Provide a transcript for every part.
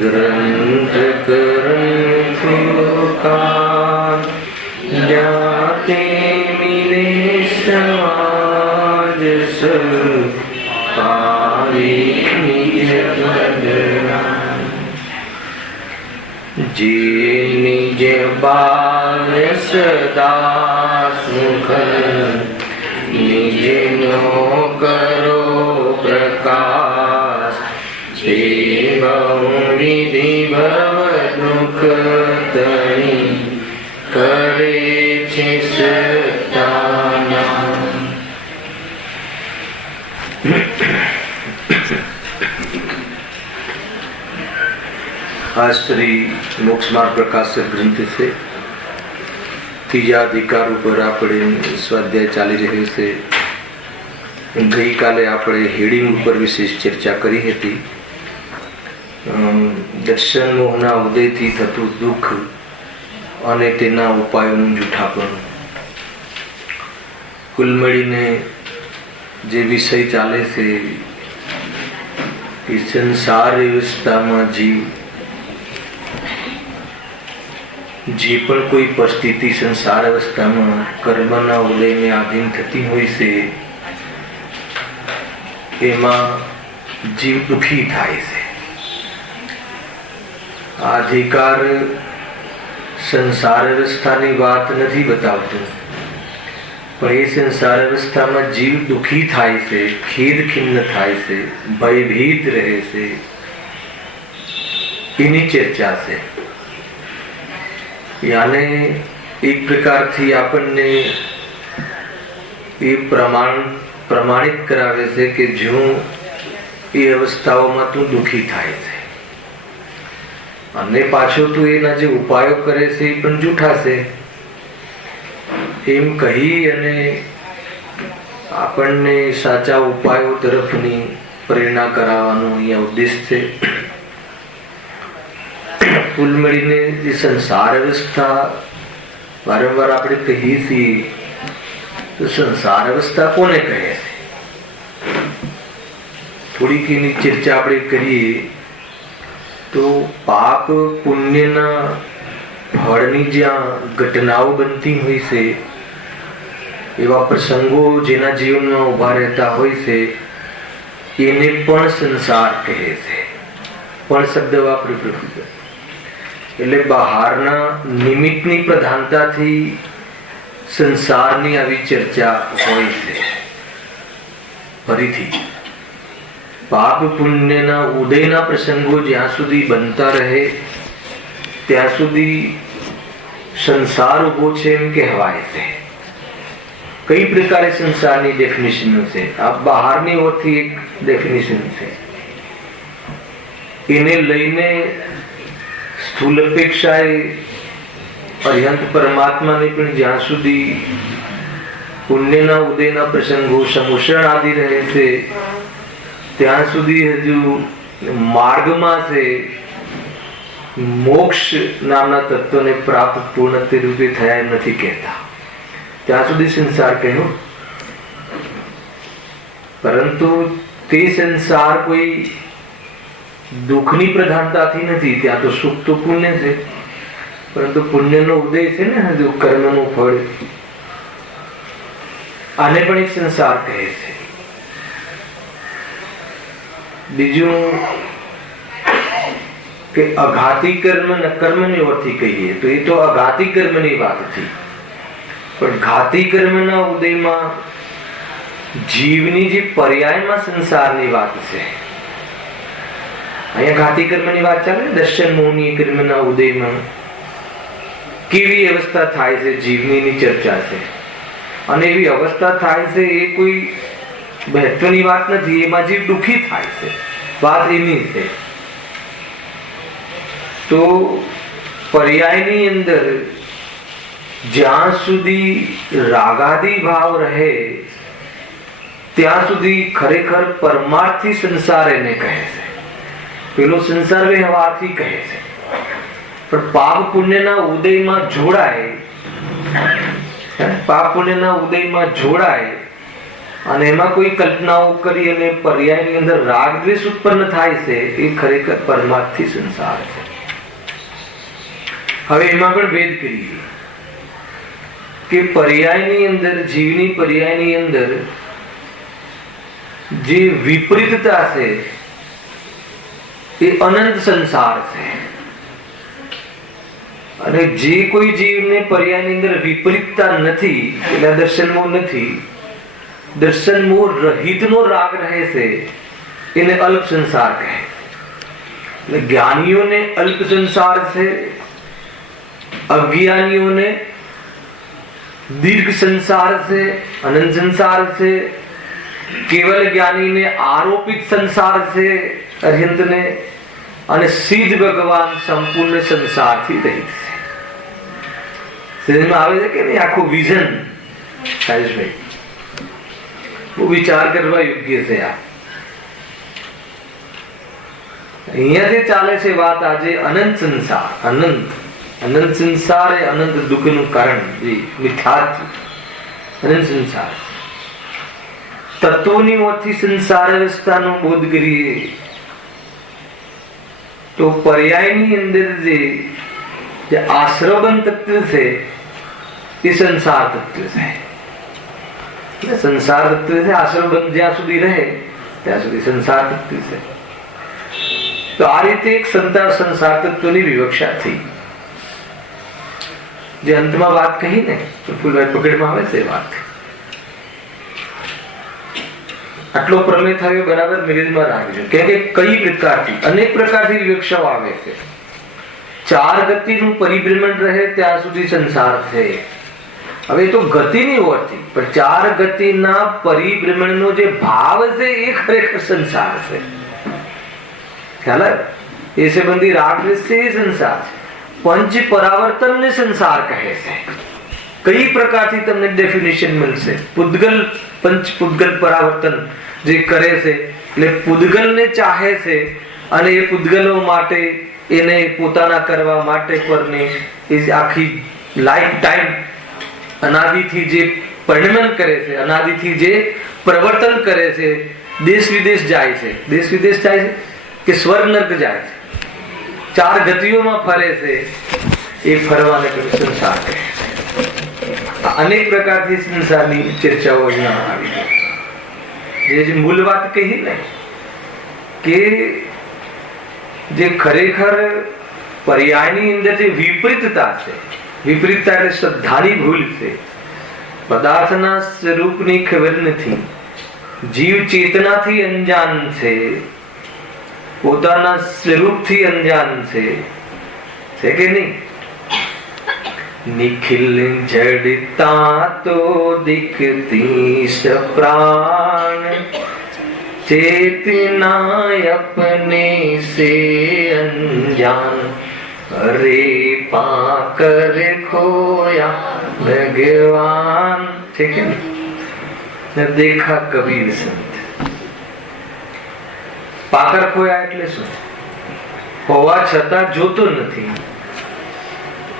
ग्रंथ जाते मिले समाज जे निज बाल सदा सुख निज नो करो प्रकाश विधि भव दुख तणी करे छे सताना। आज श्री मोक्ष मार्ग प्रकाशक ग्रंथ से तीजा अधिकार पर આપણે સ્વાધ્યાય ચાલી રહ્યો છે। ગઈકાલે આપણે હેડિંગ ઉપર વિશેષ ચર્ચા કરી હતી। દર્શન મોહના ઉદયથી થતું દુઃખ અને તેના ઉપાયોનું જૂઠાપણ। કુલ મળીને જે વિષય ચાલે છે કે સંસાર વ્યવસ્થામાં જે પણ કોઈ પરિસ્થિતિ સંસાર અવસ્થામાં કર્મના ઉદયને આધીન થતી હોય છે એમાં જીવ દુઃખી થાય છે। આ અધિકાર સંસાર અવસ્થાની વાત નથી બતાવતું, પણ એ સંસાર અવસ્થામાં જીવ દુઃખી થાય છે, ખેદ ખિન્ન થાય છે, ભયભીત રહે છે, એની ચર્ચા છે। याने एक प्रकार थी आपने ये प्रमाणित करावे से कि जो ये अवस्थाओं में तू दुखी थाय छे अने पाछो तू एना जे उपायो करे छे पण जूठा छे एम कही अने आपने साचा उपायो तरफनी प्रेरणा करावानो अहींया उद्देश्य छे। कुल मिलीने जे संसार अवस्था वारंवार આપણે કહીએ છીએ તો સંસાર અવસ્થા કોને કહે છે? થોડીક એની ચર્ચા આપણે કરીએ તો પાપ પુણ્યના ફળની જ્યાં ઘટનાઓ બનતી હોય છે એવા પ્રસંગો જેના જીવનમાં ઉભા રહેતા હોય છે એને પણ સંસાર કહે છે। પણ શબ્દ વાપરી પ્રભુ એટલે બહારના નિમિત્તની પ્રધાનતાથી સંસારની આવી ચર્ચા હોય છે। ફરીથી પાપ પુણ્યના ઉદયના પ્રસંગો જ્યાં સુધી બનતા રહે ત્યાં સુધી સંસાર ઉભો છે એમ કહેવાય છે। કઈ પ્રકારે સંસારની ડેફિનેશન છે? આ બહારની ઓરથી એક ડેફિનેશન છે, એને લઈને स्थूल अपेक्षाए अरिहंत परमात्मा ने पण ज्यां सुधी पुण्यना उदयना प्रसंगो समुषण आदि रहे थे त्यां सुधी हजू मार्गमां से मोक्ष नामना तत्व ने प्राप्त पूर्णते रूपे थया नथी कहता, त्यां सुधी संसार कह्यो। परंतु ते संसार कोई दुखनी प्रधानताथी नहीं, त्या तो सुख तो पुण्य है, परंतु पुण्य नो उदय है ने हजू कर्म नो फल आने पण एक संसार कहे छे। बीजू के अघाती कर्म न कर्म ने ओरथी कहीए तो ये तो अघाती कर्म नी बात थी, पण घाती कर्म ना उदय में जीवनी जे पर्याय में संसार नी बात छे। अहीं घाती कर्मनी વાત ચાલે। દર્શન મોહની કર્મના ઉદયમાં કેવી અવસ્થા થાય છે જીવનીની ચર્ચા છે અને એવી અવસ્થા થાય છે એ કોઈ મહત્વની વાત નથી, એમાં જીવ દુઃખી થાય છે, વાત એની છે। તો પર્યાયની અંદર જ્યાં સુધી રાગાદી ભાવ રહે ત્યાં સુધી ખરેખર પરમાર્થી સંસાર એને કહે છે. પેલો સંસાર વ્યવહારથી કહે છે. પણ પાપ પુણ્યના ઉદયમાં જોડાય, પાપ પુણ્યના ઉદયમાં જોડાય અને એમાં કોઈ કલ્પનાઓ કરી અને પર્યાયની અંદર રાગ દ્વેષ ઉત્પન્ન થાય છે, એ ખરેખર પરમાર્થી સંસાર છે. હવે એમાં પણ ભેદ કરીએ કે પર્યાયની અંદર, જીવની પર્યાયની અંદર જે વિપરીતતા છે એ અનંત સંસાર છે. અને જે કોઈ જીવને પર્યાયની અંદર વિપરીતતા નથી, એટલે દર્શન મોહ નથી, દર્શન મોહ રહિતનો રાગ રહે છે, એને અલ્પ સંસાર કહે. એટલે જ્ઞાનીઓને અલ્પ સંસાર છે, અજ્ઞાનીઓને દીર્ઘ સંસાર છે, અનંત સંસાર છે. કેવલ જ્ઞાનીને આરોપિત સંસાર છે અર્યંતને, અને સિદ્ધ ભગવાન સંપૂર્ણ સંસારથી રહિત છે. સમજમાં આવે છે કે નહીં? આખું વિઝન સાહેબભાઈ બહુ વિચાર કરવા યોગ્ય છે. આ અહીંયાથી ચાલે છે વાત આજે અનંત સંસાર. અનંત સંસાર એ અનંત દુઃખનું કારણ, જે મિથ્યાત્વ અનંત સંસાર. તત્વોની ઓછી સંસાર અવસ્થાનો બોધ કરીએ તો પર્યાયની અંદર જે આશ્રવણ તત્વ છે એ સંસાર તત્વ છે. સંસાર તત્વ છે. આશ્રવણ જ્યાં સુધી રહે ત્યાં સુધી સંસાર તત્વ છે. તો આ રીતે એક સંસાર તત્વની વિવક્ષા થઈ. જે અંતમાં વાત કહી ને ફૂલભાઈ પકડમાં આવે છે વાત. આટલો પ્રમેય થયો બરાબર મિલિંદમાં રાખજો. કે કઈ પ્રકારથી, અનેક પ્રકારથી વિવક્ષાઓ આવે છે. ચાર ગતિનું પરિભ્રમણ રહે ત્યાં સુધી સંસાર છે. હવે તો ગતિની હોવાથી પણ ચાર ગતિના પરિભ્રમણનો જે ભાવ છે એ ખરેખર સંસાર છે. ખ્યાલ આવે? એ સંબંધી રાગ છે એ સંસાર છે. પંચ પરાવર્તનને સંસાર કહે છે. કઈ પ્રકારથી તમને ડેફિનેશન મળશે? પૂતગલ, પંચ પૂતગલ પરાવર્તન જે કરે છે, એટલે પૂતગલને ચાહે છે અને એ પૂતગલો માટે, એને પોતાના કરવા માટે પરની એ આખી લાઈફ ટાઈમ અનાદિથી જે પરિણમન કરે છે, અનાદિથી જે પ્રવર્તન કરે છે, દેશ વિદેશ જાય છે. દેશ વિદેશ જાય છે કે સ્વર્ગ નર્ક જાય છે, ચાર ગતિઓમાં ફરે છે. એ ફરવાને સંસાર કહે છે. અનેક પ્રકારથી સંસારની ચર્ચાઓ અહીંયા આવી છે. જે મૂળ વાત કહી ને કે જે ખરેખર પર્યાયની અંદર જે વિપરીતતા છે, વિપરીતતા એટલે શ્રદ્ધાની ભૂલ છે. પદાર્થના સ્વરૂપની ખબર નથી, જીવ ચેતનાથી અંજાન છે, પોતાના સ્વરૂપથી અંજાન છે કે નહીં? निखिल जड़ता तो दिखती प्राण, चेतना अपने से अनजान, अरे पाकर खोया भगवान. ठीक है न देखा कबीर संत. પાકર ખોયા એટલે શું? હોવા છતાં જોતો નથી.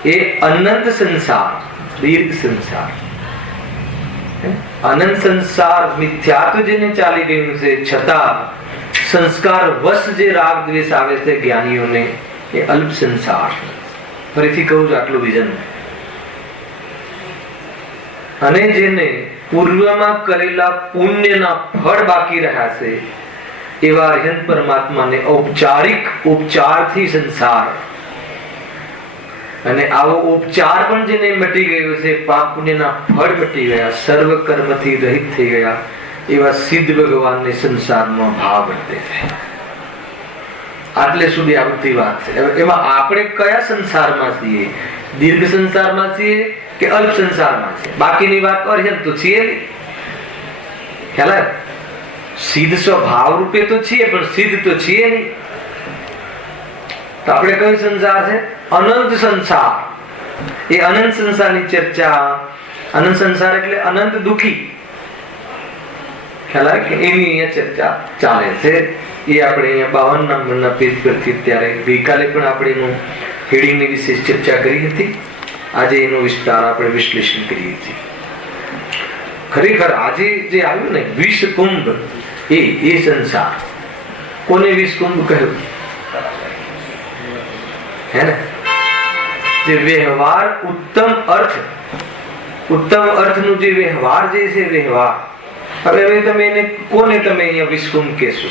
એ અનંત સંસાર, દીર્ઘ સંસાર, અનંત સંસાર મિથ્યાત્વ જેને ચાલી ગયું છે, છતાં સંસ્કાર વશ જે રાગ દ્વેષ આવે છે જ્ઞાનીઓને, એ અલ્પ સંસાર. ફરીથી કહું છું આટલું વિઝન. અને જેને પૂર્વમાં કરેલા પુણ્યના ફળ બાકી રહ્યા છે એવા અર્યંત પરમાત્માને ઔપચારિક ઉપચારથી સંસાર, અને આવો ઉપચાર પણ જેને મટી ગયો છે, પાપ પુણ્યના ફળ મટી ગયા, સર્વ કર્મથી રહિત થઈ ગયા, એવા સિદ્ધ ભગવાનને સંસારમાં ભાવ વર્તે છે. આટલે સુધી આવતી વાત છે. એમાં આપણે કયા સંસારમાં છીએ? દીર્ઘ સંસારમાં છીએ કે અલ્પ સંસારમાં છીએ? બાકીની વાત અર્યંત તો છીએ નહીં. ખ્યાલ આવે? સિદ્ધ સ્વભાવ રૂપે તો છીએ પણ સિદ્ધ તો છીએ નહીં. તો આપણે કયો સંસાર છે? અનંત સંસાર. એ અનંત સંસારની ચર્ચા, અનંત સંસાર એટલે અનંત દુઃખી, ખ્યાલ આવે કે એની અહીંયા ચર્ચા ચાલે છે. એ આપણે અહીંયા 52 નંબરના પેજ પરથી ત્યારે ગઈકાલે પણ આપણે એનું હેડિંગની વિશેષ ચર્ચા કરી હતી. આજે એનો વિસ્તાર આપણે વિશ્લેષણ કરીએ છીએ. ખરેખર આજે જે આવ્યું ને વિષ કુંભ, એ સંસાર કોને વિષ કુંભ કહ્યું? હે ને, જે વ્યવહાર ઉત્તમ અર્થનું જે વ્યવહાર જે છે વ્યવહાર, હવે તમે એને કોને તમે અહીંયા વિષ કુંભ કહેશો?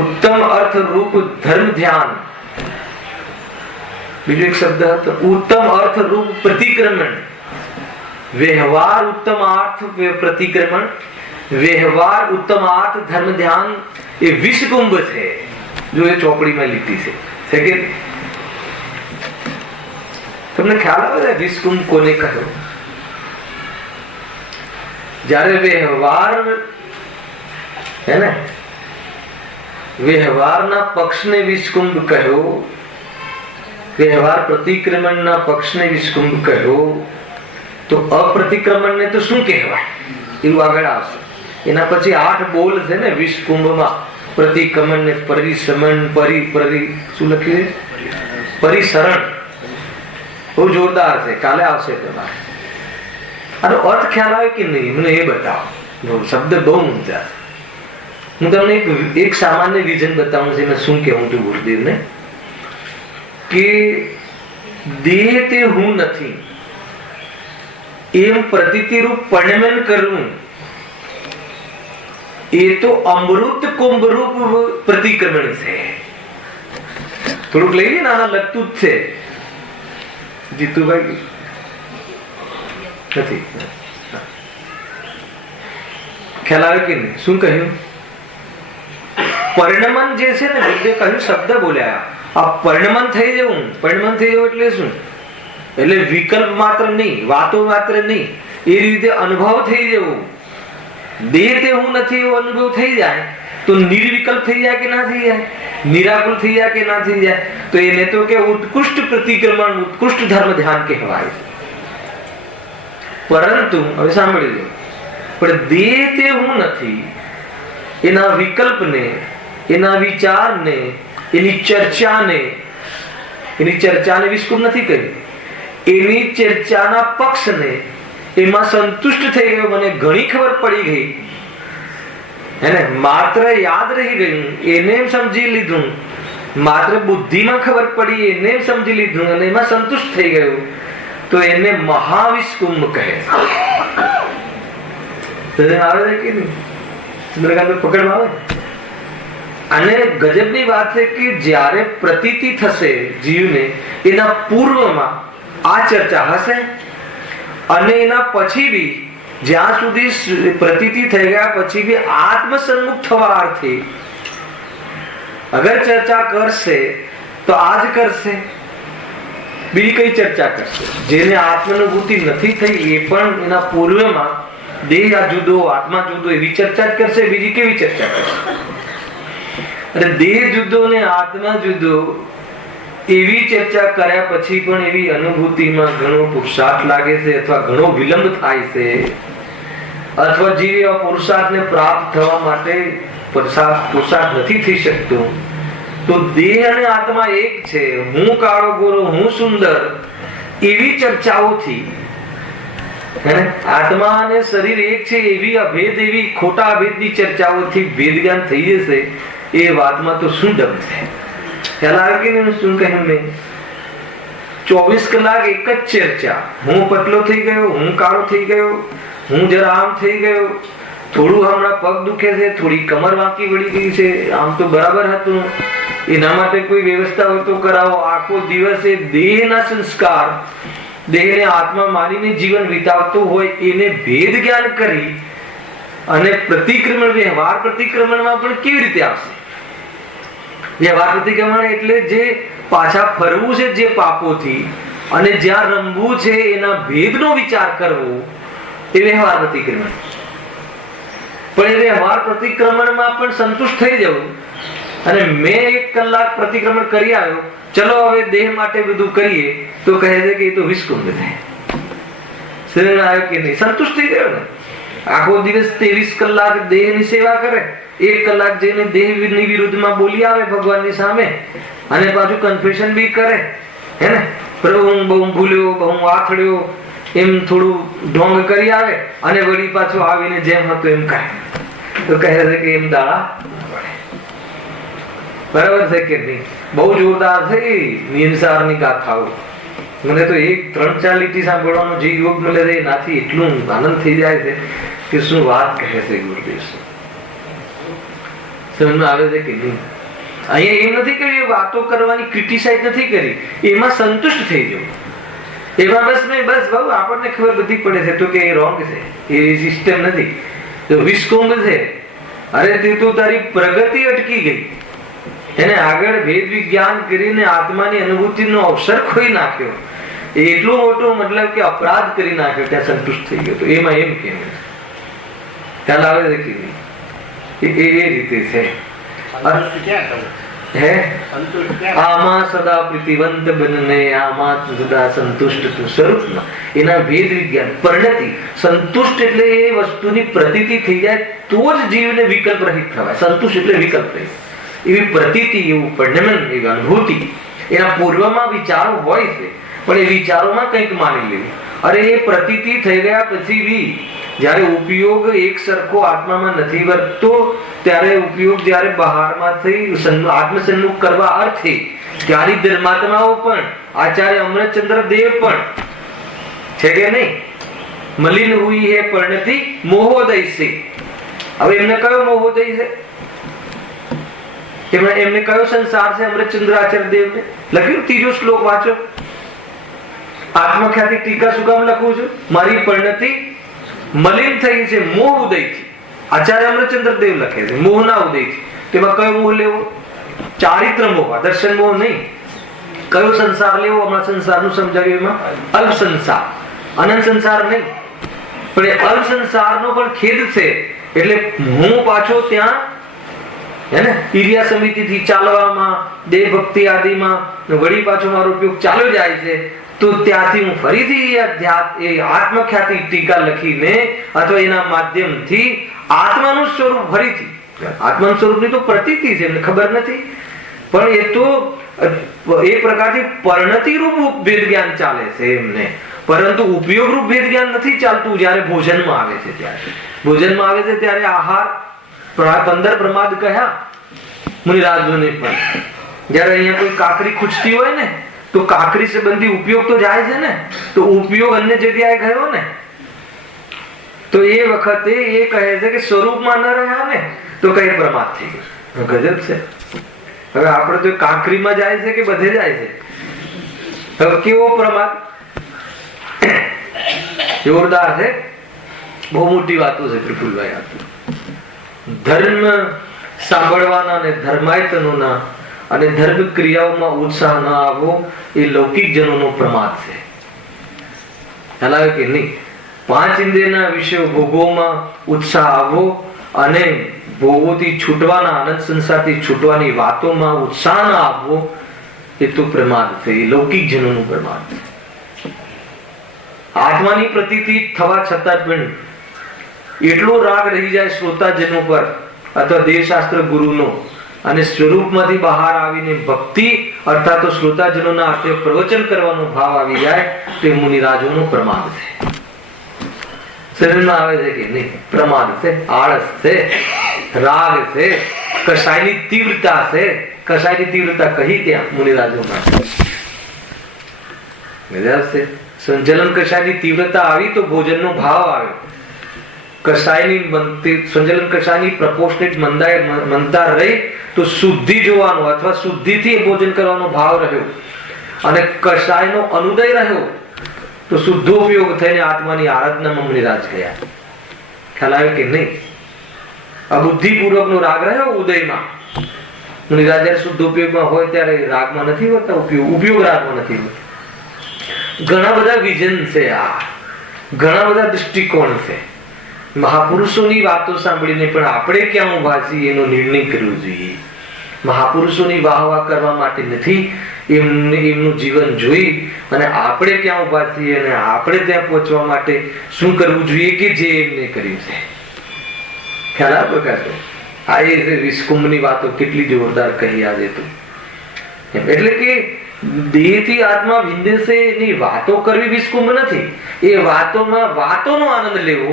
ઉત્તમ અર્થ રૂપ ધર્મ ધ્યાન, બીજો એક શબ્દ હતો ઉત્તમ અર્થ રૂપ પ્રતિક્રમણ. વ્યવહાર ઉત્તમ અર્થ પ્રતિક્રમણ, વ્યવહાર ઉત્તમ અર્થ ધર્મ ધ્યાન, એ વિષકુંભ છે. જો એ ચોપડીમાં લીધી છે કે તમને ખ્યાલ આવે વિષકુંભ કોને કહ્યો? જ્યારે વ્યવહાર હે ને, વ્યવહારના પક્ષને વિષકુંભ કહ્યો, વ્યવહાર પ્રતિક્રમણના પક્ષને વિષકુંભ કહ્યો, તો અપ્રતિક્રમણને તો શું કહેવાય? એવું આગળ આવશે. એના પછી 8 બોલ છે ને વિષકુંભમાં. પ્રતિક્રમણ ને પરિસમન, શું લખ્યું? પરિસરણ. બહુ જોરદાર છે, કાલે આવશે તમારે. આનો અર્થ ખ્યાલ આવે કે નહીં મને એ બતાવો. શબ્દ બહુ ઊંચા. હું તમને એક સામાન્ય વિઝન બતાવું છું. મેં શું કહેવું છું ગુરુદેવને કે દેહ તે હું નથી એમ પ્રતીતિરૂપ પરિણમન કરવું, એ તો અમૃત કુંભ રૂપ પ્રતિક્રમણ છે. થોડુંક લઈએ ને, આના લગતું જ છે. જીતુભાઈ નથી, ખ્યાલ આવે કે નહીં? શું કહ્યું? પરિણમન જે છે ને, કહ્યું શબ્દ બોલ્યા, આ પરિણમન થઈ જવું. પરિણમન થઈ જવું એટલે શું? એટલે વિકલ્પ માત્ર નહીં, વાતો માત્ર નહીં, એ રીતે અનુભવ થઈ જવું. દેહ તે હું નથી એવો અનુભવ થઈ જાય તો નિર્વિકલ્પ થઈ જાય કે ના થઈ જાય? નિરાકુલ થઈ જાય કે ના થઈ જાય? તો એને તો કે ઉત્કૃષ્ટ પ્રતિક્રમણ, ઉત્કૃષ્ટ ધર્મ ધ્યાન કહેવાય. પરંતુ હવે સાંભળી લો, પણ દેહ તે હું નથી એના વિકલ્પને, એના વિચારને, એની ચર્ચાને વિસ્કુપ નથી કરી. એની ચર્ચાના પક્ષને એમાં સંતુષ્ટ થઈ ગયો. મને ઘણી ખબર પડી ગઈ, એને માત્ર યાદ રહી ગયું, એને એમ સમજી લીધું, માત્ર બુદ્ધિમાં ખબર પડી, એને એમ સમજી લીધું અને એમાં સંતુષ્ટ થઈ ગયું, તો એને મહાવિસ્કુંભ કહે. આવે કે નહીં? પકડવા આવે. અને ગજબની વાત છે કે જ્યારે પ્રતીતિ થશે જીવને, એના પૂર્વમાં આ ચર્ચા હશે, અને એના પછી બી જ્યાં સુધી પ્રતીતિ થઈ ગયા પછી બી આત્મસન્મુખ થવા અર્થે અગર ચર્ચા કરશે તો આજ કરશે, બીજી કઈ ચર્ચા કરશે? જેને આત્માનુભૂતિ નથી થઈ એ પણ એના પૂર્વમાં દેહ જુદો, આત્મા જુદો એવી ચર્ચા જ કરશે. બીજી કેવી ચર્ચા કરશે? અને દેહ જુદો ને આત્મા જુદો એવી ચર્ચા કર્યા પછી પણ એવી અનુભૂતિમાં ઘણો પુરુષાર્થ લાગે છે, અથવા ઘણો વિલંબ થાય છે, અથવા જીવ એવા પુરુષાર્થને પ્રાપ્ત થવા માટે પુરુષાર્થ નથી થઈ શકતો. તો દેહ અને આત્મા એક છે, હું કાળો ગોરો, હું સુંદર, એવી ચર્ચાઓથી આત્મા અને શરીર એક છે એવી અભેદ, એવી ખોટા અભેદની ચર્ચાઓથી ભેદ જ્ઞાન થઈ જશે. એ વાતમાં તો શું દમ છે? ખ્યાલ આવે કે શું કહ્યું મેં? 24 કલાક એક જ ચર્ચા. હું પતલો થઈ ગયો, હું કાળો થઈ ગયો, હું જરા આમ થઈ ગયો, થોડું હમણાં પગ દુખે છે, થોડી કમર વાંકી વળી ગઈ છે, આમ તો બરાબર હતું, એના માટે કોઈ વ્યવસ્થા હોય તો કરાવો. આખો દિવસ એ દેહના સંસ્કાર, દેહને આત્મા માનીને જીવન વિતાવતું હોય એને ભેદ જ્ઞાન કરી અને પ્રતિક્રમણ, વ્યવહાર પ્રતિક્રમણમાં પણ કેવી રીતે આવશે? વ્યવહાર પ્રતિક્રમણ એટલે જે પાછા ફરવું છે જે પાપોથી, અને જ્યાં રમવું છે એના ભેદનો વિચાર કરવો, એ વ્યવહાર પ્રતિક્રમણ. પણ એ વ્યવહાર પ્રતિક્રમણમાં પણ સંતુષ્ટ થઈ જવું, અને મેં 1 કલાક પ્રતિક્રમણ કરી આવ્યો, ચલો હવે દેહ માટે બધું કરીએ, તો કહે છે કે એ તો વિસ્કુંભ થાય. શરીર આવ્યો કે નહીં, સંતુષ્ટ થઈ ગયો ને. આખો દિવસ 23 કલાક દેહની સેવા કરે, 1 કલાક જઈને દેહની વિરુદ્ધમાં બોલી આવે ભગવાનની સામે, અને પાછું કન્ફેશન બી કરે, હે ને, પ્રભુ હું બહુ ભૂલ્યો, બહુ આથડ્યો, એમ થોડું ઢોંગ કરી આવે, અને વળી પાછું આવીને જેમ હતું એમ કહે. તો કહે છે કે એમ દાડા બરાબર છે કે નહીં? બહુ જોરદાર છે નિયંસારની ગાથાઓ. મને તો 3-4 લીટી સાંભળવાનો જે યોગ મળે છે એનાથી એટલું આનંદ થઈ જાય છે કે શું વાત કહે છે ગુરુદેવ. સમજમાં આવે છે કે નહીં? અહીંયા એમ નથી કર્યું વાતો કરવાની, ક્રિટિસાઇઝ નથી કરી, એમાં સંતુષ્ટ થઈ જવું. એમાં બસ બહુ આપણને ખબર બધી પડે છે તો કે એ રોંગ છે, એ સિસ્ટમ નથી. તો વિસ્કુંભ છે, અરે તે તો તારી પ્રગતિ અટકી ગઈ, એને આગળ ભેદ વિજ્ઞાન કરીને આત્માની અનુભૂતિનો અવસર ખોઈ નાખ્યો, એટલો મોટો મતલબ કે અપરાધ કરી નાખ્યો, ત્યાં સંતુષ્ટ થઈ ગયો. તો એમાં એમ કેમ ખ્યાલ આવે છે કે એ રીતે છે. આમાં સદા પ્રીતિવંત બનને, આમાં સદા સંતુષ્ટ તું સ્વરૂપમાં. એના ભેદ વિજ્ઞાન પરિણતિ, સંતુષ્ટ એટલે એ વસ્તુની પ્રતીતિ થઈ જાય તો જ જીવને વિકલ્પ રહિત થવાય. સંતુષ્ટ એટલે વિકલ્પ રહિત, એવી પ્રતીતિ, એવું પરિણમન, એવી અનુભૂતિ. એના પૂર્વમાં વિચારો હોય છે, પણ એ વિચારોમાં કંઈક માની લેવું. અરે એ પ્રતીતિ થઈ ગયા પછી બી જયારે ઉપયોગ એક સરખો આત્મામાં નથી વર્તતો, ત્યારે ઉપયોગ જયારે બહારમાંથી આત્મસન્મુખ કરવા અર્થે, ત્યારે ધર્માત્માઓ પણ, આચાર્ય અમૃતચંદ્ર દેવ પણ છે કે નહીં, મલિન હુઈ હે પરિણતિ મોહોદય છે. હવે એમને કયો મોહોદય છે? એમને કયો સંસાર છે? અમૃતચંદ્ર આચાર્ય દેવને લખ્યું, 3જો શ્લોક વાંચો. આત્મખ્યાતિ ટીકા શું કામ લખું છું? મારી પરિણતિ મલિન થઈ છે મોહ ઉદયથી. આચાર્ય અમૃતચંદ્ર દેવ લખે છે મોહના ઉદયથી. તેમાં કયો મોહ લેવો? ચારિત્ર મોહ, દર્શન મોહ નહીં. કયો સંસાર લેવો? હમણાં સંસારનું સમજાવ્યું, એમાં અલ્પ સંસાર, અનંત સંસાર નહીં. પણ એ અલ્પ સંસારનો પણ ખેદ છે, એટલે હું પાછો ત્યાં હે ને ઈર્યા સમિતિથી ચાલવામાં, દેહ ભક્તિ આદિમાં વળી પાછો મારો ઉપયોગ ચાલ્યો જાય છે. તો ત્યાંથી હું ફરીથી એ આત્મખ્યાતિ ટીકા લખીને અથવા એના માધ્યમથી આત્માનું સ્વરૂપ ફરીથી, આત્માનું સ્વરૂપની તો પ્રતીતિ છે, એમને ખબર નથી, પણ એ તો એક પ્રકારથી પરિણતિ રૂપ ભેદ જ્ઞાન ચાલે છે એમને, પરંતુ ઉપયોગ રૂપ ભેદ જ્ઞાન નથી ચાલતું. જયારે ભોજનમાં આવે છે, ત્યારે આહાર 15 પ્રમાદ કહ્યા મુનિરાજોને. પણ જયારે અહીંયા કોઈ કાકરી ખૂંચતી હોય ને, તો કાકરી સંબંધી ઉપયોગ તો જાય છે ને, તો ઉપયોગ અન્ય જગ્યાએ ગયો ને, તો એ વખતે એ કહે છે કે સ્વરૂપમાં ન રહ્યા ને તો કઈ પ્રમાદ થઈ ગયો. ગજબ છે. હવે આપણે તો કાકરીમાં જાય છે કે બધે જાય છે? હવે કેવો પ્રમાદ! જોરદાર છે, બહુ મોટી વાતો છે ત્રિપુલભાઈ. ધર્મ સાંભળવાના ને ધર્માયતનોના અને ધર્મ ક્રિયાઓમાં ઉત્સાહ ન આવવો એ લૌકિક જનોનો પ્રમાદ છે. ખ્યાલ આવે કે નહીં? 5 ઇન્દ્રિયના વિષયો ભોગોમાં ઉત્સાહ આવવો અને ભોગોથી છૂટવાના, અનંત સંસારથી છૂટવાની વાતોમાં ઉત્સાહ ન આવવો એ તો પ્રમાદ છે, એ લૌકિક જનોનું પ્રમાદ છે. આત્માની પ્રતીતિ થવા છતાં પણ એટલો રાગ રહી જાય શ્રોતાજનો પર અથવા દેવશાસ્ત્ર ગુરુનો, અને સ્વરૂપમાંથી બહાર આવીને ભક્તિ અર્થાત તો શ્રોતાજનોના હાથે પ્રવચન કરવાનો ભાવ આવી જાય, તે મુનિરાજોનો પ્રમાદ છે. શરીરમાં આવે છે કે નહીં? પ્રમાદ છે, આળસ છે, રાગ છે, કસાયની તીવ્રતા છે. કસાયની તીવ્રતા કહી ત્યાં મુનિરાજોમાં સંજલન કસાયની તીવ્રતા આવી તો ભોજનનો ભાવ આવ્યો. કસાયની સંજલન કસાયની પ્રપોર્શનેટ મંદાર રહી તો શુદ્ધિ જોવાનો અથવા શુદ્ધિથી ભોજન કરવાનો ભાવ રહ્યો, અને કસાયનો અનુદય રહ્યો તો શુદ્ધો ઉપયોગ થઈને આત્માની આરાધનામાં મુનિરાજ ગયા. ખ્યાલ આવ્યો કે નહીં? અબુદ્ધિપૂર્વકનો રાગ રહ્યો ઉદયમાં. મુનિરાજ જયારે શુદ્ધ ઉપયોગમાં હોય ત્યારે રાગમાં નથી હોતા, ઉપયોગ રાગમાં નથી હોતા. ઘણા બધા વિઝન છે, ઘણા બધા દૃષ્ટિકોણ છે. મહાપુરુષોની વાતો સાંભળીને પણ આપણે ક્યાં ઉભા છીએ એનો નિર્ણય કરવો જોઈએ. મહાપુરુષોની વાહવા કરવા માટે નથી, એમનું જીવન જોઈ અને આપણે ક્યાં ઉભા છીએ અને આપણે ત્યાં પહોંચવા માટે શું કરવું જોઈએ કે જે એમને કર્યું છે. ખ્યાલ આ પ્રકાર આ એ વિસ્કુંભની વાતો કેટલી જોરદાર કહી આજે તો. એટલે કે દેહથી આત્મા વિંદે છે એની વાતો કરવી વિસ્કુંભ નથી. એ વાતોમાં વાતોનો આનંદ લેવો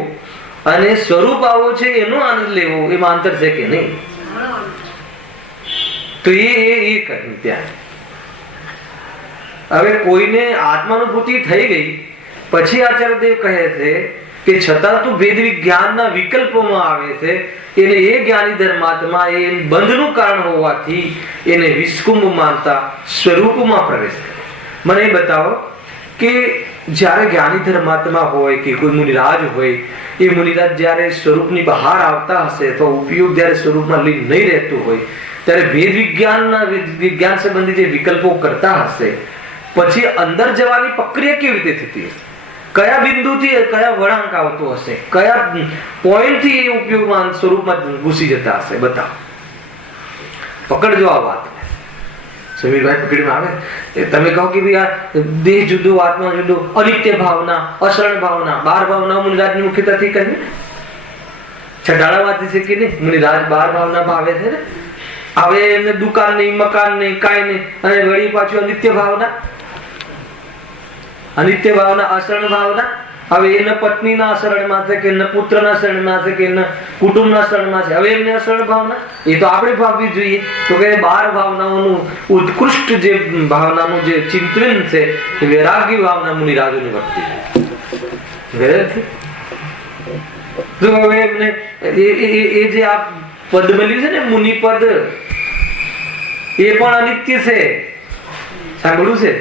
અને સ્વરૂપ આવો છે એનો આનંદ લેવો, એમાં અંતર છે કે નહીં? તો એ કર્યું ત્યાં. હવે કોઈને આત્માનુભૂતિ થઈ ગઈ પછી આચાર્યદેવ કહે છે કે છતાં તું ભેદ વિજ્ઞાનના વિકલ્પોમાં આવે છે, એને એ જ્ઞાની ધર્માત્મા એ બંધનું કારણ હોવાથી એને વિસ્કુંભ માનતા સ્વરૂપમાં પ્રવેશ કરે. મને એ બતાવો કે જ્યારે જ્ઞાની ધર્માત્મા હોય કે કોઈ મુનિરાજ હોય, એ મુનિરાજ જ્યારે સ્વરૂપની બહાર આવતા હશે અથવા ઉપયોગ જ્યારે સ્વરૂપમાં લીન નહીં રહેતું હોય ત્યારે ભેદ વિજ્ઞાન સંબંધી જે વિકલ્પો કરતા હશે પછી અંદર જવાની પ્રક્રિયા કેવી રીતે થતી હશે? કયા બિંદુથી કયા વળાંક આવતો હશે? કયા પોઈન્ટથી એ ઉપયોગમાં સ્વરૂપમાં ઘૂસી જતા હશે? બતાવો, પકડજો આ વાત. સમીરભાઈ પકડીમાં આવે તમે કહો કે ભાઈ આ દેહ જુદો આત્મા જુદો, અનિત્ય ભાવના, અશરણ ભાવના, 12 ભાવના મુનિરાજની મુખ્યતાથી કરી છટાળાવાથી છે કે નહીં? મુનિરાજ 12 ભાવના ભાવે છે ને. હવે એમને દુકાન નહીં, મકાન નહીં, કાંઈ નહીં, અને વળી પાછું અનિત્ય ભાવના, અનિત્ય ભાવના, અશરણ ભાવના. હવે એના પત્નીના અશરણમાં છે કે એના પુત્રના શરણમાં છે કે એના કુટુંબના શરણમાં છે. હવે એમને અશરણ ભાવના એ તો આપણે ભાવવી જોઈએ. તો કે 12 ભાવનાઓનું ઉત્કૃષ્ટ જે ભાવનાનું જે ચિંતન છે એ વૈરાગ્ય ભાવના મુનિરાજોની વર્તી. તો હવે એમને એ જે આ પદ મળ્યું છે ને મુનિ પદ, એ પણ અનિત્ય છે. સાંભળ્યું છે?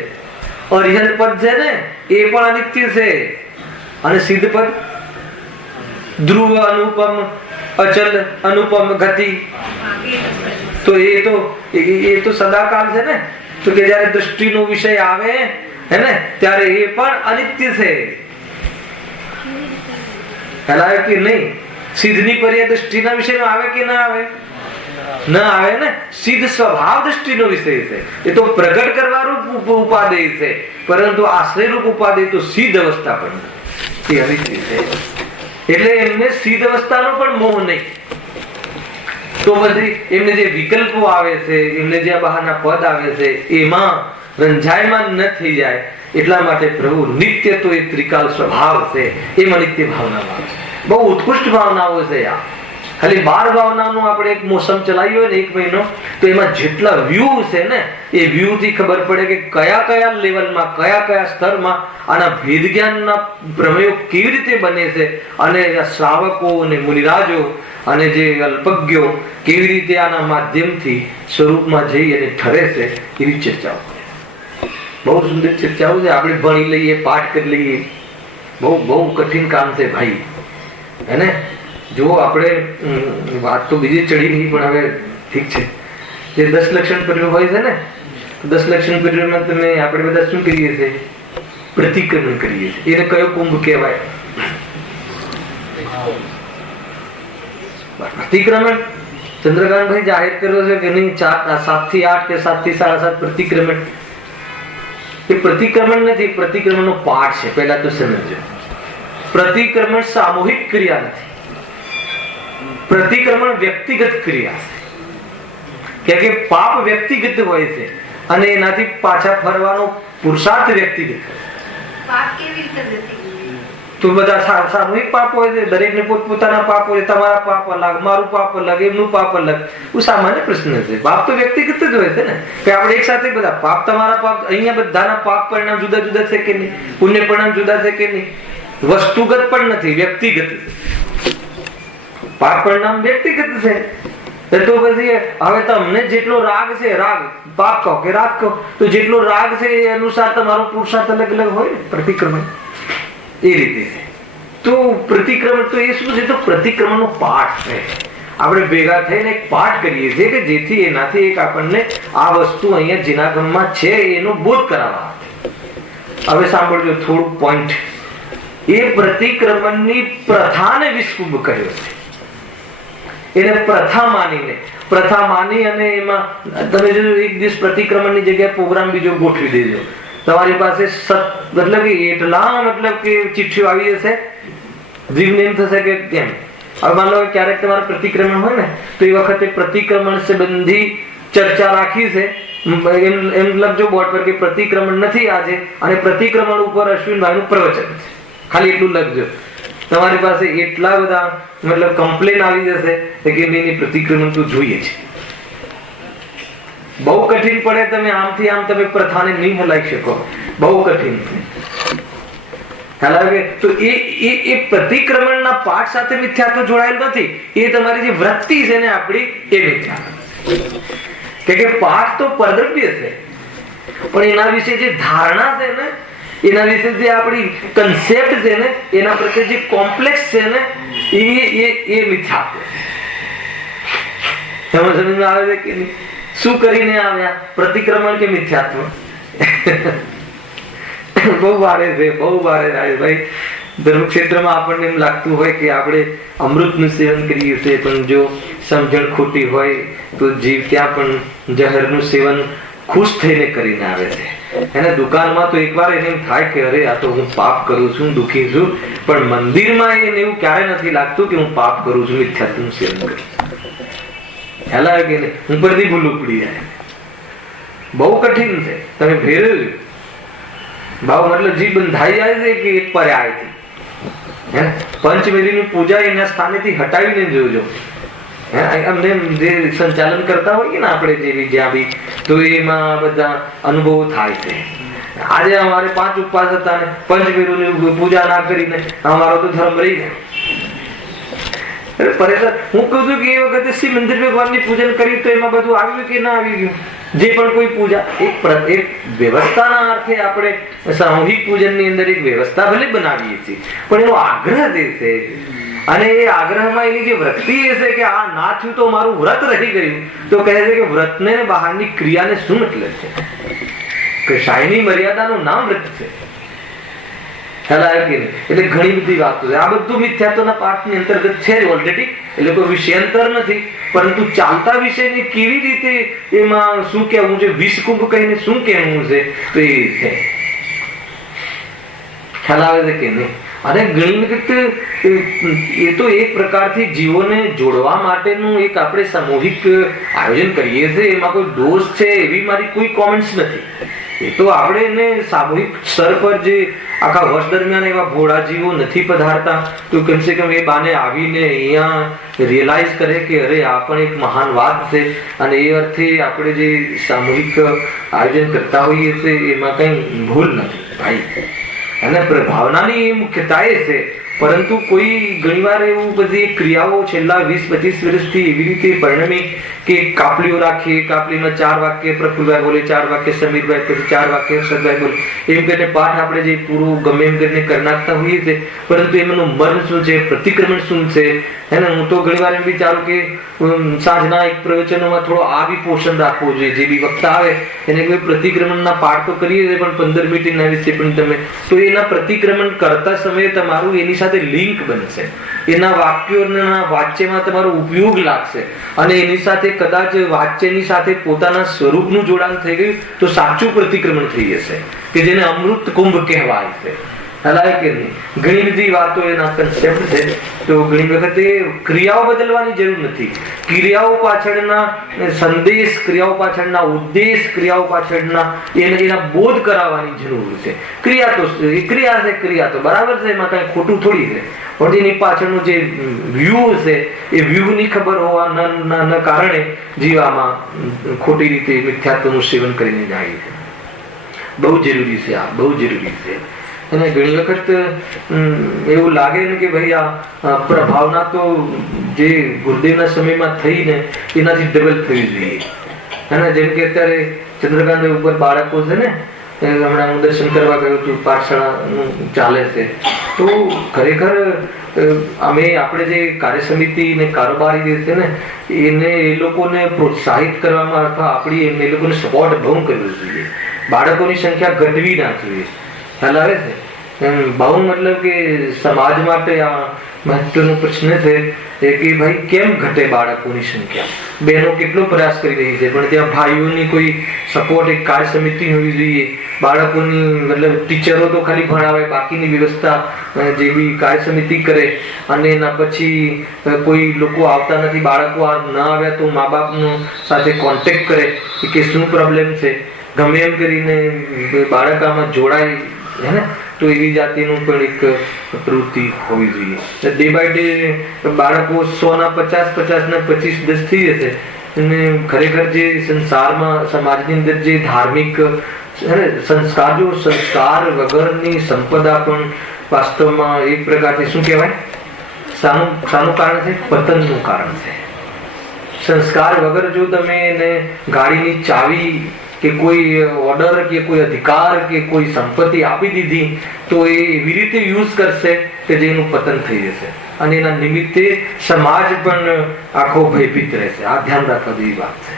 અરિહંત પદ છે ને એ પણ અનિત્ય છે. અને સિદ્ધ પદ ધ્રુવ અનુપમ અચલ અનુપમ ગતિ, તો એ તો સદાકાલ છે ને. તો કે જયારે દૃષ્ટિનો વિષય આવે હે ને ત્યારે એ પણ અનિત્ય છે. ખ્યાલ કે નહીં? સિદ્ધની પર્યાય દૃષ્ટિના વિષયમાં આવે કે ના આવે? ના આવે ને. સિદ્ધ સ્વભાવ દૃષ્ટિનો વિષય છે, એ તો પ્રગટ કરવાનું ઉપાદેય છે, પરંતુ આશ્રય રૂપ ઉપાદેય તો સિદ્ધ અવસ્થા પણ એ અનિત્ય છે. એટલે એમને સિદ્ધ અવસ્થાનો પણ મોહ નહીં. તો પછી એમને જે વિકલ્પો આવે છે, એમને જે બહારના પદ આવે છે એમાં રંજાયમાન ન થઈ જાય એટલા માટે પ્રભુ નિત્ય તો એ ત્રિકાલ સ્વભાવ છે, એમાં નિત્ય ભાવનામાં બહુ ઉત્કૃષ્ટ ભાવનાઓ છે. આ ખાલી 12 ભાવનાનું આપણે એક મોસમ ચલાવ્યો ને 1 મહિનો, તો એમાં જેટલા વ્યૂ છે ને એ વ્યૂ થી ખબર પડે કે કયા કયા લેવલમાં, કયા કયા સ્તરમાં આના ભેદ જ્ઞાનના પ્રમેયો કેવી રીતે બને છે, અને શ્રાવકો અને મુનિરાજો અને જે અલ્પજ્ઞો કેવી રીતે આના માધ્યમથી સ્વરૂપમાં જઈ અને ઠરે છે, એવી ચર્ચાઓ. બહુ સુંદર ચર્ચાઓ છે. આપણે ભણી લઈએ, પાઠ કરી લઈએ, બહુ કઠિન કામ છે ભાઈ. એને જો આપણે વાત તો બીજી ચડી નહીં, પણ હવે ઠીક છે. જે 10 લક્ષણ પર્વ હોય છે ને, 10 લક્ષણ પર્વમાં તમે આપણે બધા શું કરીએ છીએ? પ્રતિક્રમણ કરીએ છીએ. એને કયો કુંભ કહેવાય? પ્રતિક્રમણ ચંદ્રકાંતભાઈ જાહેર કર્યો છે કે નહીં? 7 થી 8 કે 7 થી 7.5 પ્રતિક્રમણ. એ પ્રતિક્રમણ નથી, પ્રતિક્રમણનો પાઠ છે. પહેલા તો સમજો, પ્રતિક્રમણ સામૂહિક ક્રિયા નથી, પ્રતિક્રમણ વ્યક્તિગત ક્રિયા છે. કે પાપ વ્યક્તિગત હોય છે અને એનાથી પાછા ફરવાનો પુરુષાર્થ વ્યક્તિગત. પાપ કેવી રીતે? તો બધા સામૂહિક પાપ હોય છે, દરેકને પોતપોતાના પાપ હોય. તમારા પાપ અલગ, મારું પાપ અલગ, એમનું પાપ અલગ. એ સામાન્ય પ્રશ્ન છે. પાપ તો વ્યક્તિગત જ હોય છે ને, કે આપણે એક સાથે બધા પાપ, તમારા પાપ, અહીંયા બધાના પાપ પરિણામ જુદા જુદા છે કે નહીં? પુણ્ય પરિણામ જુદા છે કે નહીં? વસ્તુગત પણ નથી, વ્યક્તિગત છે. પાપ પરિણામ વ્યક્તિગત છે. તો પછી હવે તમને જેટલો રાગ છે, રાગ પાપ કહો કે રાગ કહો, તો જેટલો રાગ છે એ અનુસાર તમારો પુરુષાર્થ અલગ અલગ હોય ને. પ્રતિક્રમણ એ રીતે છે. તો પ્રતિક્રમણ તો એ શું છે? તો પ્રતિક્રમણનો પાઠ છે. આપણે ભેગા થઈને એક પાઠ કરીએ છીએ કે જેથી એનાથી એક આપણને આ વસ્તુ અહીંયા જીનાગમમાં છે એનો બોધ કરાવવા. હવે સાંભળજો થોડું પોઈન્ટ. એ પ્રતિક્રમણની પ્રથાને વિસ્કુંભ કર્યો છે. એને પ્રથા માની અને એમાં તમે જો એક દિવસ પ્રતિક્રમણની જગ્યાએ પ્રોગ્રામ બીજો ગોઠવી દેજો. તમારી પાસે મતલબ કે એટલા મતલબ કે ચિઠ્ઠીઓ આવી જશે, જીવને એમ થશે કે કેમ. હવે માન લો ક્યારેક તમારે પ્રતિક્રમણ હોય ને તો એ વખતે પ્રતિક્રમણ સંબંધી ચર્ચા રાખી છે, એમ લખજો બોર્ડ પર કે પ્રતિક્રમણ નથી આજે, અને પ્રતિક્રમણ ઉપર અશ્વિનભાઈનું પ્રવચન છે, ખાલી એટલું લખજો. તમારી પાસે એટલા બધા મતલબ કમ્પ્લેન આવી જશે કે એની પ્રતિક્રમણ તો જોઈએ છે. બહુ કઠિન પડે, તમે આમથી આમ તમે પ્રથાને નહીં હલાવી શકો, બહુ કઠિન હલાવે. તો એ પ્રતિક્રમણના પાઠ સાથે મિથ્યાત્વ જોડાયેલું નથી, એ તમારી જે વૃત્તિ છે ને આપણી એ મિથ્યાત્વ. કે પાઠ તો પરદ્રવ્ય છે, પણ એના વિશે જે ધારણા છે ને, એના વિશે જે આપણી કન્સેપ્ટ છે ને, એના પ્રત્યે જે કોમ્પ્લેક્સ છે ને, એ મિથ્યાત્વ. સમજમાં આવે છે કે શું કરીને આવ્યા, પ્રતિક્રમણ કે મિથ્યાત્વ? બહુ ભારે છે, બહુ ભારે ભાઈ. ધર્મક્ષેત્રમાં આપણને એમ લાગતું હોય કે આપણે અમૃતનું સેવન કરીએ છીએ, પણ જો સમજણ ખોટી હોય તો જીવ ત્યાં પણ જહરનું સેવન ખુશ થઈને કરીને આવે છે. એને દુકાનમાં તો એકવાર એને એમ થાય કે અરે આ તો હું પાપ કરું છું, દુઃખી છું, પણ મંદિરમાં એને એવું ક્યારે નથી લાગતું કે હું પાપ કરું છું, મિથ્યાત્વનું સેવન કરું છું. હેલા કે હું પરથી ભૂલું પડી જાય. બહુ કઠિન છે. તમે ફેરવ્યું ભાવ મતલબ જી બંધાઈ જાય છે કે એક પર્યાયથી પંચમેરીની પૂજા એના સ્થાનેથી હટાવીને જોજો. અમને જે સંચાલન કરતા હોઈએ ને આપણે જેવી જ્યાં બી, તો એમાં બધા અનુભવો થાય છે. આજે અમારે 5 ઉપવાસ હતા ને પંચમેરુની પૂજા ના કરીને અમારો તો ધર્મ રહી જાય. પરેશાન હું કહું છું કે એ વખતે શ્રી મંદિર ભગવાનની પૂજન કરી તો એમાં બધું આવ્યું કે ના આવી ગયું? જે પણ કોઈ પૂજા એક વ્યવસ્થાના અર્થે આપણે સામૂહિક પૂજનની અંદર એક વ્યવસ્થા ભલે બનાવીએ છીએ, પણ એનો આગ્રહ જે છે, અને એ આગ્રહમાં એની જે વૃત્તિ એ છે કે આ ના થયું તો મારું વ્રત રહી ગયું, તો કહે છે કે વ્રતને બહારની ક્રિયાને શું મતલબ છે? કે શાયની મર્યાદાનું નામ વ્રત છે. એટલે ઘણી બધી વાતો છે. આ બધું મિથ્યાત્વના પાઠની અંતર્ગત છે ઓલરેડી, એટલે કોઈ વિષયાંતર નથી, પરંતુ ચાલતા વિષયને કેવી રીતે એમાં શું કહેવું છે, વિષકુંભ કહીને શું કહેવું છે, તો એ છે. ખ્યાલ આવે છે કે નહીં? અને ઘણી વખત એ તો એક પ્રકારથી જીવોને જોડવા માટેનું એક આપણે સામૂહિક આયોજન કરીએ છીએ, એમાં કોઈ દોષ છે એવી મારી કોઈ કોમેન્ટ્સ નથી. એ તો આપણે એને સામૂહિક સ્તર પર જે આખા વર્ષ દરમિયાન એવા ભોળા જીવો નથી પધારતા, તો કમસે કમ એ બાને આવીને અહીંયા રિયલાઇઝ કરે કે અરે આ પણ એક મહાન વાત છે, અને એ અર્થે આપણે જે સામૂહિક આયોજન કરતા હોઈએ છીએ એમાં કઈ ભૂલ નથી ભાઈ. અને ભાવનાની એ મુખ્યતા એ છે, પરંતુ કોઈ ઘણીવાર એવું બધી ક્રિયાઓ છેલ્લા 20-25 વર્ષથી એવી રીતે પરિણમી કે કાપલીઓ રાખીએ, કાપલીમાં 4 વાક્ય પ્રફુલભાઈ બોલે, 4 વાક્ય સમીરભાઈ, પછી 4 વાક્ય હર્ષદભાઈ બોલે, એમ કરીને પાઠ આપણે જે પૂરું ગમે એમ કરીને કરી નાખતા હોઈએ છીએ, પરંતુ એમનું મર્મ શું છે, પ્રતિક્રમણ શું છે. એને હું તો ઘણીવાર એમ વિચારું કે સાંજના એક પ્રવચનોમાં થોડો આ બી પોષણ રાખવું જોઈએ. જે બી વક્તા આવે એને કોઈ પ્રતિક્રમણના પાઠ તો કરીએ છીએ, પણ 15 મિનિટ એના વિશે પણ તમે તો એના પ્રતિક્રમણ કરતા સમયે તમારું એની સાથે લિંક બનશે, એના વાક્યોના વાચ્યમાં તમારો ઉપયોગ લાગશે, અને એની સાથે કદાચ વાચ્યની સાથે પોતાના સ્વરૂપનું જોડાણ થઈ ગયું તો સાચું પ્રતિક્રમણ થઈ જશે, કે જેને અમૃત કુંભ કહેવાય છે. હલાય કે નહીં? ઘણી બધી વાતો એના કન્સેપ્ટ છે. તો ઘણી વખતે ક્રિયાઓ બદલવાની જરૂર નથી, ક્રિયાઓ પાછળના સંદેશ, ક્રિયાઓ પાછળના ઉદ્દેશ, ક્રિયાઓ પાછળના એના બોધ કરાવવાની જરૂર છે. ક્રિયા તો ક્રિયા તો બરાબર છે, એમાં કઈ ખોટું થોડી છે, પણ એની પાછળનું જે વ્યૂહ છે એ વ્યૂહની ખબર હોવાના કારણે જીવામાં ખોટી રીતે મિથ્યાત્વનું સેવન કરીને જાય છે. બહુ જરૂરી છે, આ બહુ જરૂરી છે. અને ઘણી વખત એવું લાગે ને કે ભાઈ આ પ્રભાવના તો જે ગુરુદેવના સમયમાં થઈને એનાથી ડબલ થવી જોઈએ. અને જેમ કે અત્યારે ચંદ્રકાંત ઉપર બાળકો છે ને, હમણાં હું દર્શન કરવા ગયો છું, પાઠશાળા ચાલે છે, તો ખરેખર અમે આપણે જે કાર્ય સમિતિ ને કારોબારી જે છે ને એને એ લોકોને પ્રોત્સાહિત કરવામાં અથવા આપણી એ લોકોને સપોર્ટ બહુ કરવો જોઈએ. બાળકોની સંખ્યા ઘટવી ના જોઈએ. ખ્યાલ આવે છે? બહુ મતલબ કે સમાજ માટે આ મહત્વનો પ્રશ્ન છે કે ભાઈ કેમ ઘટે બાળકોની સંખ્યા. બહેનો કેટલો પ્રયાસ કરી રહી છે પણ ત્યાં ભાઈઓની કોઈ સપોર્ટ, એક કાર્ય સમિતિ હોવી જોઈએ. બાળકોની મતલબ ટીચરો તો ખાલી ભણાવે, બાકીની વ્યવસ્થા જે બી કાર્ય સમિતિ કરે. અને એના પછી કોઈ લોકો આવતા નથી, બાળકો ન આવ્યા તો મા બાપનો સાથે કોન્ટેક્ટ કરે કે શું પ્રોબ્લેમ છે, ગમે એમ કરીને બાળક આમાં જોડાય હે ને. તો એવી જાતિનું પણ એક પ્રવૃત્તિ હોવી જોઈએ. ડે બાય ડે બાળકો 100 ના 50, 50 ના 25, 10 થઈ જશે. અને ખરેખર જે સંસારમાં સમાજની અંદર જે ધાર્મિક સંસ્કાર વગરની સંપદા પણ વાસ્તવમાં એક પ્રકારથી શું કહેવાય, શાનું કારણ છે? પતનનું કારણ છે. સંસ્કાર વગર જો તમે એને ગાડીની ચાવી કે કોઈ ઓર્ડર કે કોઈ અધિકાર કે કોઈ સંપત્તિ આપી દીધી તો એ એવી રીતે યુઝ કરશે કે જેનું પતન થઈ જશે. અને એના નિમિત્તે સમાજ પણ આખો ભયભીત રહેશે. આ ધ્યાન રાખવા જેવી વાત છે.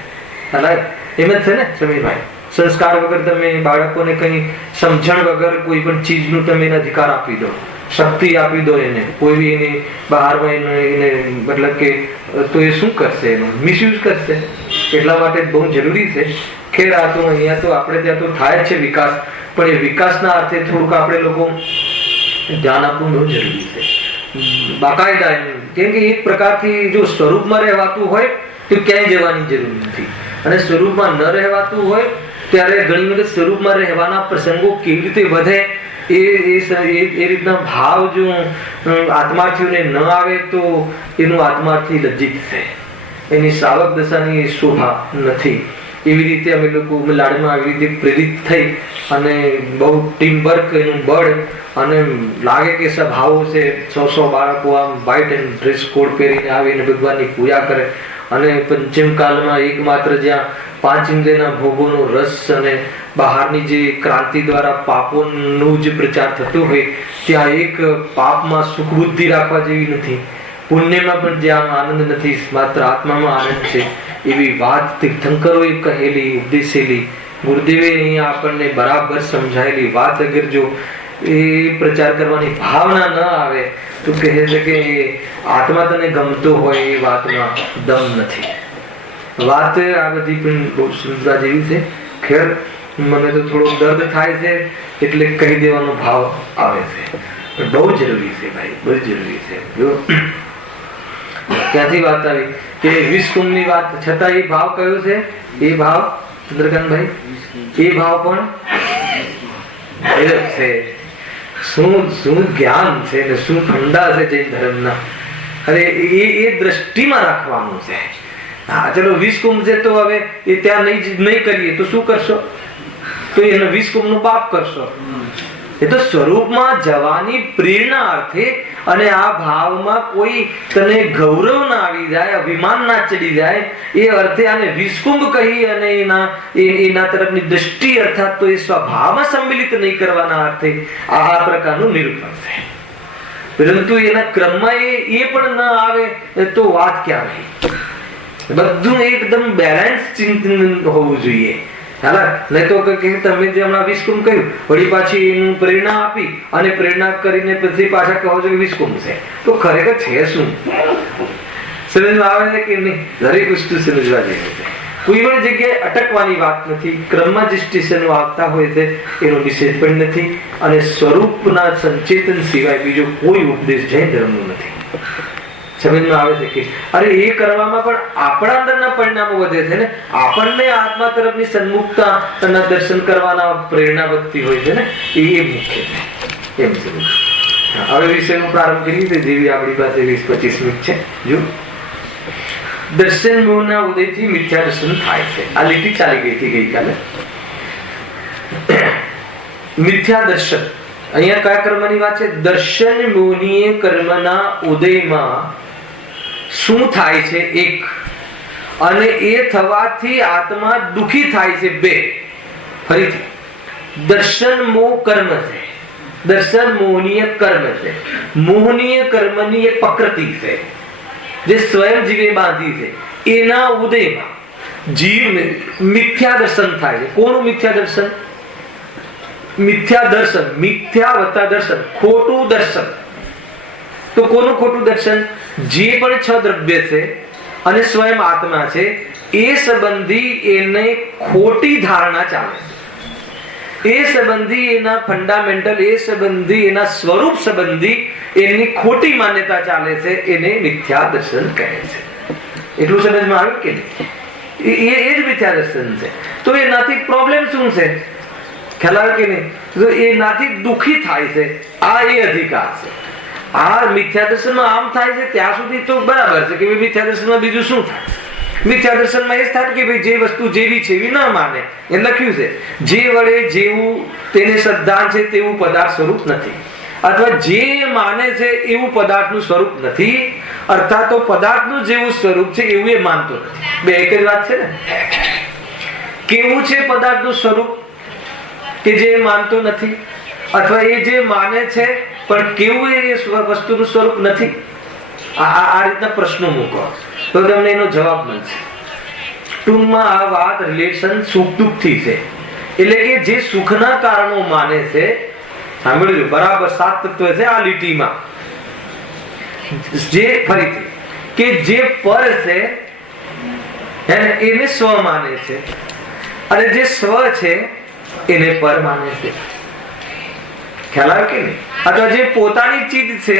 એમ જ છે ને સમીરભાઈ? સંસ્કાર વગર તમે બાળકોને કઈ સમજણ વગર કોઈ પણ ચીજનું તમે એને અધિકાર આપી દો, શક્તિ આપી દો એને, કોઈ બી એને બહારમાં એને મતલબ કે તો એ શું કરશે? એનો મિસયુઝ કરશે. એટલા માટે બહુ જરૂરી છે. ખેર આ તો અહીંયા તો આપણે ત્યાં તો થાય જ છે વિકાસ, પણ એ વિકાસના અર્થે થોડુંક આપણે લોકો ધ્યાન આપવું બહુ જરૂરી છે. બાકાયદા કેમ કે એક પ્રકારથી જો સ્વરૂપમાં રહેવાતું હોય તો ક્યાંય જવાની જરૂર નથી. અને સ્વરૂપમાં ન રહેવાતું હોય ત્યારે ઘણી વખત સ્વરૂપમાં રહેવાના પ્રસંગો કેવી રીતે વધે એ રીતના ભાવ જો આત્માર્થીઓને ન આવે તો એનું આત્માર્થી લજ્જિત થાય. એની સાવક દશાની શોભા નથી. એવી રીતે અમે લોકો લાડમાં આવી રીતે પ્રેરિત થઈ અને બહુ ટીમવર્ક, એનું બળ, અને લાગે કે સભાઓ છે, 100 બાળકો આમ વ્હાઇટ એન્ડ ડ્રેસ કોડ પહેરીને આવીને ભગવાનની પૂજા કરે. અને પંચમ કાલમાં એકમાત્ર જ્યાં 5 ઇન્દ્રિયના ભોગોનો રસ અને બહારની જે ક્રાંતિ દ્વારા પાપોનો જ પ્રચાર થતો હોય ત્યાં એક પાપમાં સુખ બુદ્ધિ રાખવા જેવી નથી, પુણ્યમાં પણ જ્યાં આનંદ નથી, માત્ર આત્મામાં આનંદ છે. એવી વાત તીર્થંકરોએ કહેલી, ઉપદેશેલી, ગુરુદેવે અહીંયા આપણને બરાબર સમજાયેલી વાત અગર જો એ પ્રચાર કરવાની ભાવના ન આવે તો કહે છે કે આત્મા તને ગમતો હોય એ વાતમાં દમ નથી. વાત આ બધી પણ બહુ સમજવા જેવી છે. ખેર મને તો થોડો દર્દ થાય છે એટલે કહી દેવાનો ભાવ આવે છે. પણ બહુ જરૂરી છે ભાઈ, બહુ જરૂરી છે. જો ક્યાંથી વાત આવી કે 20 કુંભની વાત છતાં એ ભાવ કયો છે? એ ભાવ ચંદ્રકાંતભાઈ, એ ભાવ પણ છે. શું જ્ઞાન છે ને શું ફંડા છે જૈન ધર્મના! અરે એ દ્રષ્ટિમાં રાખવાનું છે. હા ચલો 20 કુંભ છે તો હવે એ ત્યાં નહીં કરીએ તો શું કરશો? તો એને 20 કુંભનું પાપ કરશો. એ તો સ્વરૂપમાં જવાની પ્રેરણા અર્થે અને આ ભાવમાં કોઈ તને ગૌરવ ના આવી જાય, અભિમાન ના ચડી જાય એ અર્થે આને 20 કુંભ કહી અને એના તરફની દ્રષ્ટિ અર્થાત તો એ સ્વભાવમાં સંમિલિત નહીં કરવાના અર્થે આ પ્રકારનું નિરૂપણ છે. પરંતુ એના ક્રમમાં એ પણ ન આવે તો વાત ક્યાં રહી? બધું એકદમ બેલેન્સ ચિંતન હોવું જોઈએ. નહીં તો તમે જે હમણાં 20 કુંભ કહ્યું વળી પાછી એનું પ્રેરણા આપી અને પ્રેરણા કરીને પછી પાછા કહો છો કે 20 કુંભ છે, તો ખરેખર છે શું? સમજવા આવે છે કે નહીં? દરેક વસ્તુ સમજવા જેવી છે. કોઈ પણ જગ્યાએ અટકવાની વાત નથી. ક્રમમાં જે સ્ટેશનો આવતા હોય છે એનો નિષેધ પણ નથી. અને સ્વરૂપના સંચેતન સિવાય બીજો કોઈ ઉપદેશ જૈન ધર્મનો નથી. સમજમાં આવે છે કે અરે એ કરવામાં પણ આપણા અંદરના પરિણામો વધે છે ને, આપણને આત્મા તરફની સન્મુખતા દર્શન કરવાના પ્રેરણા વધતી હોય છે ને, એ મુખ્ય છે. એમ છે. હવે વિષયનો પ્રારંભ કરીએ તો જેવી આપણી પાસે 20-25 મિનિટ છે. જો દર્શન મોહના ઉદયથી મિથ્યા દર્શન થાય છે. આ લીટી ચાલી ગઈ હતી ગઈકાલે. મિથ્યા દર્શન અહીંયા કયા કર્મની વાત છે? દર્શન મોહનીય કર્મના ઉદયમાં શું થાય છે? એક, અને એ થવાથી આત્મા દુખી થાય છે. બે. ફરીથી દર્શન મોહ કર્મ છે. દર્શન મોહનીય કર્મ છે. મોહનીય કર્મની એક પ્રકૃતિ છે જે સ્વયં જીવે બાંધી છે. એના ઉદયમાં જીવને મિથ્યા દર્શન થાય છે. કોનું મિથ્યા દર્શન? મિથ્યા દર્શન, મિથ્યા વત્તા દર્શન, ખોટું દર્શન. તો કોનું ખોટું દર્શન? જે પણ 6 દ્રવ્ય છે અને સ્વયં આત્મા છે એ સંબંધી એને ખોટી ધારણા ચાલે છે. એ સંબંધી એના ફંડામેન્ટલ, એ સંબંધી એના સ્વરૂપ સંબંધી એની ખોટી માન્યતા ચાલે છે, એને મિથ્યા દર્શન કહે છે. એટલું સમજમાં આવ્યું કે નહીં? એ જ મિથ્યા દર્શન છે. તો એનાથી પ્રોબ્લેમ શું છે? ખ્યાલ આવે કે નહીં? તો એનાથી દુઃખી થાય છે. આ એ અધિકાર છે. આ મિથ્યા દર્શનમાં આમ થાય છે ત્યાં સુધી તો બરાબર છે કે મિથ્યા દર્શનમાં બીજું શું થાય? મિથ્યા દર્શનમાં એ થાય કે ભાઈ જે વસ્તુ જેવી છે એવી ન માને. એ લખ્યું છે જે વડે જેવું તેને શ્રદ્ધા છે તેવું પદાર્થ સ્વરૂપ નથી, અથવા જે માને છે એવું પદાર્થનું સ્વરૂપ નથી, અર્થાત તો પદાર્થનું જેવું સ્વરૂપ છે એવું એ માનતો નથી. બે એક જ વાત છે ને. કેવું છે પદાર્થનું સ્વરૂપ કે જે માનતો નથી, અથવા એ જે માને છે પણ કેવું એ વસ્તુનું સ્વરૂપ નથી? આ રીતના પ્રશ્નો મૂકો તો તમને એનો જવાબ મળશે. ટૂંકમાં આ વાત રિલેશન સુખ દુઃખ થી છે. એટલે કે જે સુખના કારણો માને છે, સાંભળ્યું બરાબર, 7 તત્વ છે આ લીટીમાં. જે ફરીથી કે જે પર છે એને સ્વ માને છે, અને જે સ્વ છે એને પર માને છે. ખ્યાલ આવે કે નહીં? અથવા જે પોતાની ચીજ છે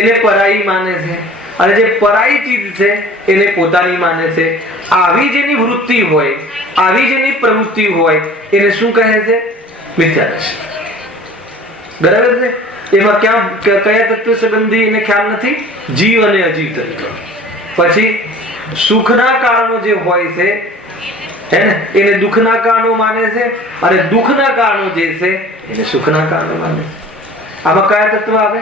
એને પરાઈ માને છે, અને જે પરાઈ ચીજ છે એને પોતાની માને છે. આવી જેની વૃત્તિ હોય, આવી જેની પ્રવૃત્તિ હોય એને શું કહે છે? મિથ્યા દર્શન. બરાબર છે? એમાં કયા તત્વ સંબંધી એને ખ્યાલ નથી? જીવ અને અજીવ તત્વ. પછી સુખના કારણો જે હોય છે એને દુઃખના કારણો માને છે, અને દુઃખના કારણો જે છે એને સુખના કારણો માને છે. આમાં કયા તત્વ આવે?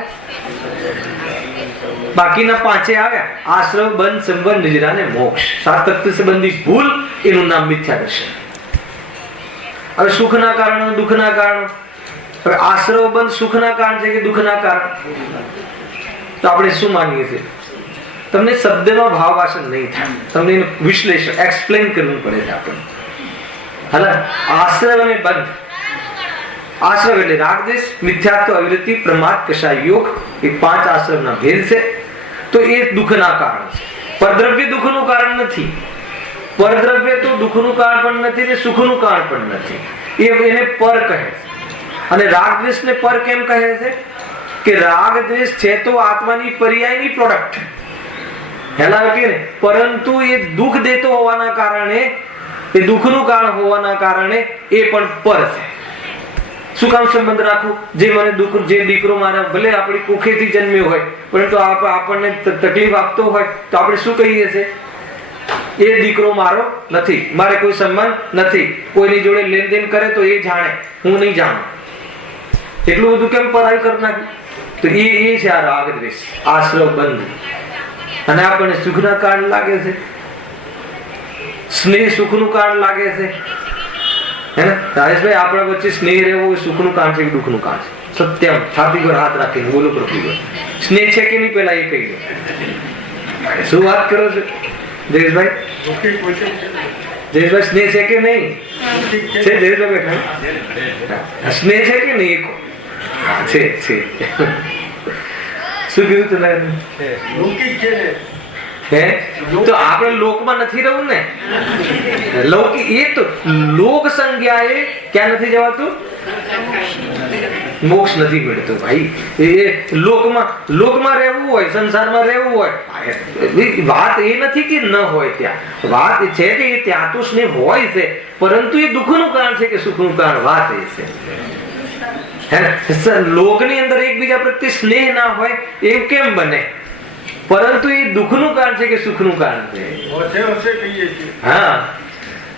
બાકીના 5 આવ્યા: આશ્રવ, બંધ, સંબંધ, નિજરા અને મોક્ષ. 7 તત્વ સંબંધી ભૂલ, એનું નામ મિથ્યા દર્શન. હવે સુખના કારણો, દુઃખના કારણો. હવે આશ્રવ બંધ સુખના કારણ છે કે દુઃખના કારણ? તો આપણે શું માનીએ છીએ? તમને શબ્દમાં ભાવ વાસન નહીં થાય, તમને એનું વિશ્લેષણ એક્સપ્લેન કરવું પડે છે આપણે. હાલા, આશ્રવ અને બંધ. આશ્રવ એટલે રાગદ્વેષ, મિથ્યાત્વ, અવિરતિ, પ્રમાદ, કષાય યોગ. એ 5 આશ્રવના ભેદ છે. તો એ દુઃખના કારણ છે. પરદ્રવ્ય દુઃખનું કારણ નથી. પરદ્રવ્ય તો દુઃખનું કારણ પણ નથી ને સુખનું કારણ પણ નથી. એને પર કહે છે. અને રાગદ્વેષને પર કેમ કહે છે? કે રાગદ્વેષ છે તો આત્માની પર્યાયની પ્રોડક્ટ, પરંતુ એ દુઃખ દેતો હોવાના કારણે, એ દુઃખનું કારણ હોવાના કારણે એ પણ પર છે. શું કામ સંબંધ રાખવું? જે મને દુઃખ, જે દીકરો મારા ભલે આપણી કુખેથી જન્મ્યો હોય પરંતુ આપણને તકલીફ આપતો હોય તો આપણે શું કહીએ છીએ? એ દીકરો મારો નથી, મારે કોઈ સંબંધ નથી. કોઈની જોડે લેનદેન કરે તો એ જાણે, હું નહીં જાણું. એટલું બધું કેમ પરાઈ કરી નાખ્યું? તો એ છે આ રાગદ્વેષ, આશ્રવ બંધ. અને આપણને સુખના કારણ લાગે છે, સ્નેહ સુખનું કારણ લાગે છે. હે ને રાજેશભાઈ, આપણા વચ્ચે સ્નેહ રહેવો એ સુખનું કારણ છે કે દુઃખનું કારણ છે? સત્યમ, છાતી પર હાથ રાખીને બોલો પ્રભુ, સ્નેહ છે કે નહીં પેલા એ કહી દો. શું વાત કરો છો જયેશભાઈ? જયેશભાઈ, સ્નેહ છે કે નહીં? છે જયેશભાઈ બેઠા? સ્નેહ છે કે નહીં? છે. શું કીધું તમે? તો આપણે લોકમાં નથી રહેવું ને. લૌકિક એ તો લોક સંજ્ઞાએ ક્યાં નથી જવાતું? મોક્ષ નથી મળતો ભાઈ. એ લોકમાં રહેવું હોય, સંસારમાં રહેવું હોય, વાત એ નથી કે ન હોય ત્યાં. વાત એ છે કે ત્યાં તો સ્નેહ હોય છે, પરંતુ એ દુઃખનું કારણ છે કે સુખનું કારણ? વાત એ છે. લોકની અંદર એકબીજા પ્રત્યે સ્નેહ ના હોય એવું કેમ બને? પરંતુ એ દુઃખનું કારણ છે કે સુખનું કારણ છે? હા,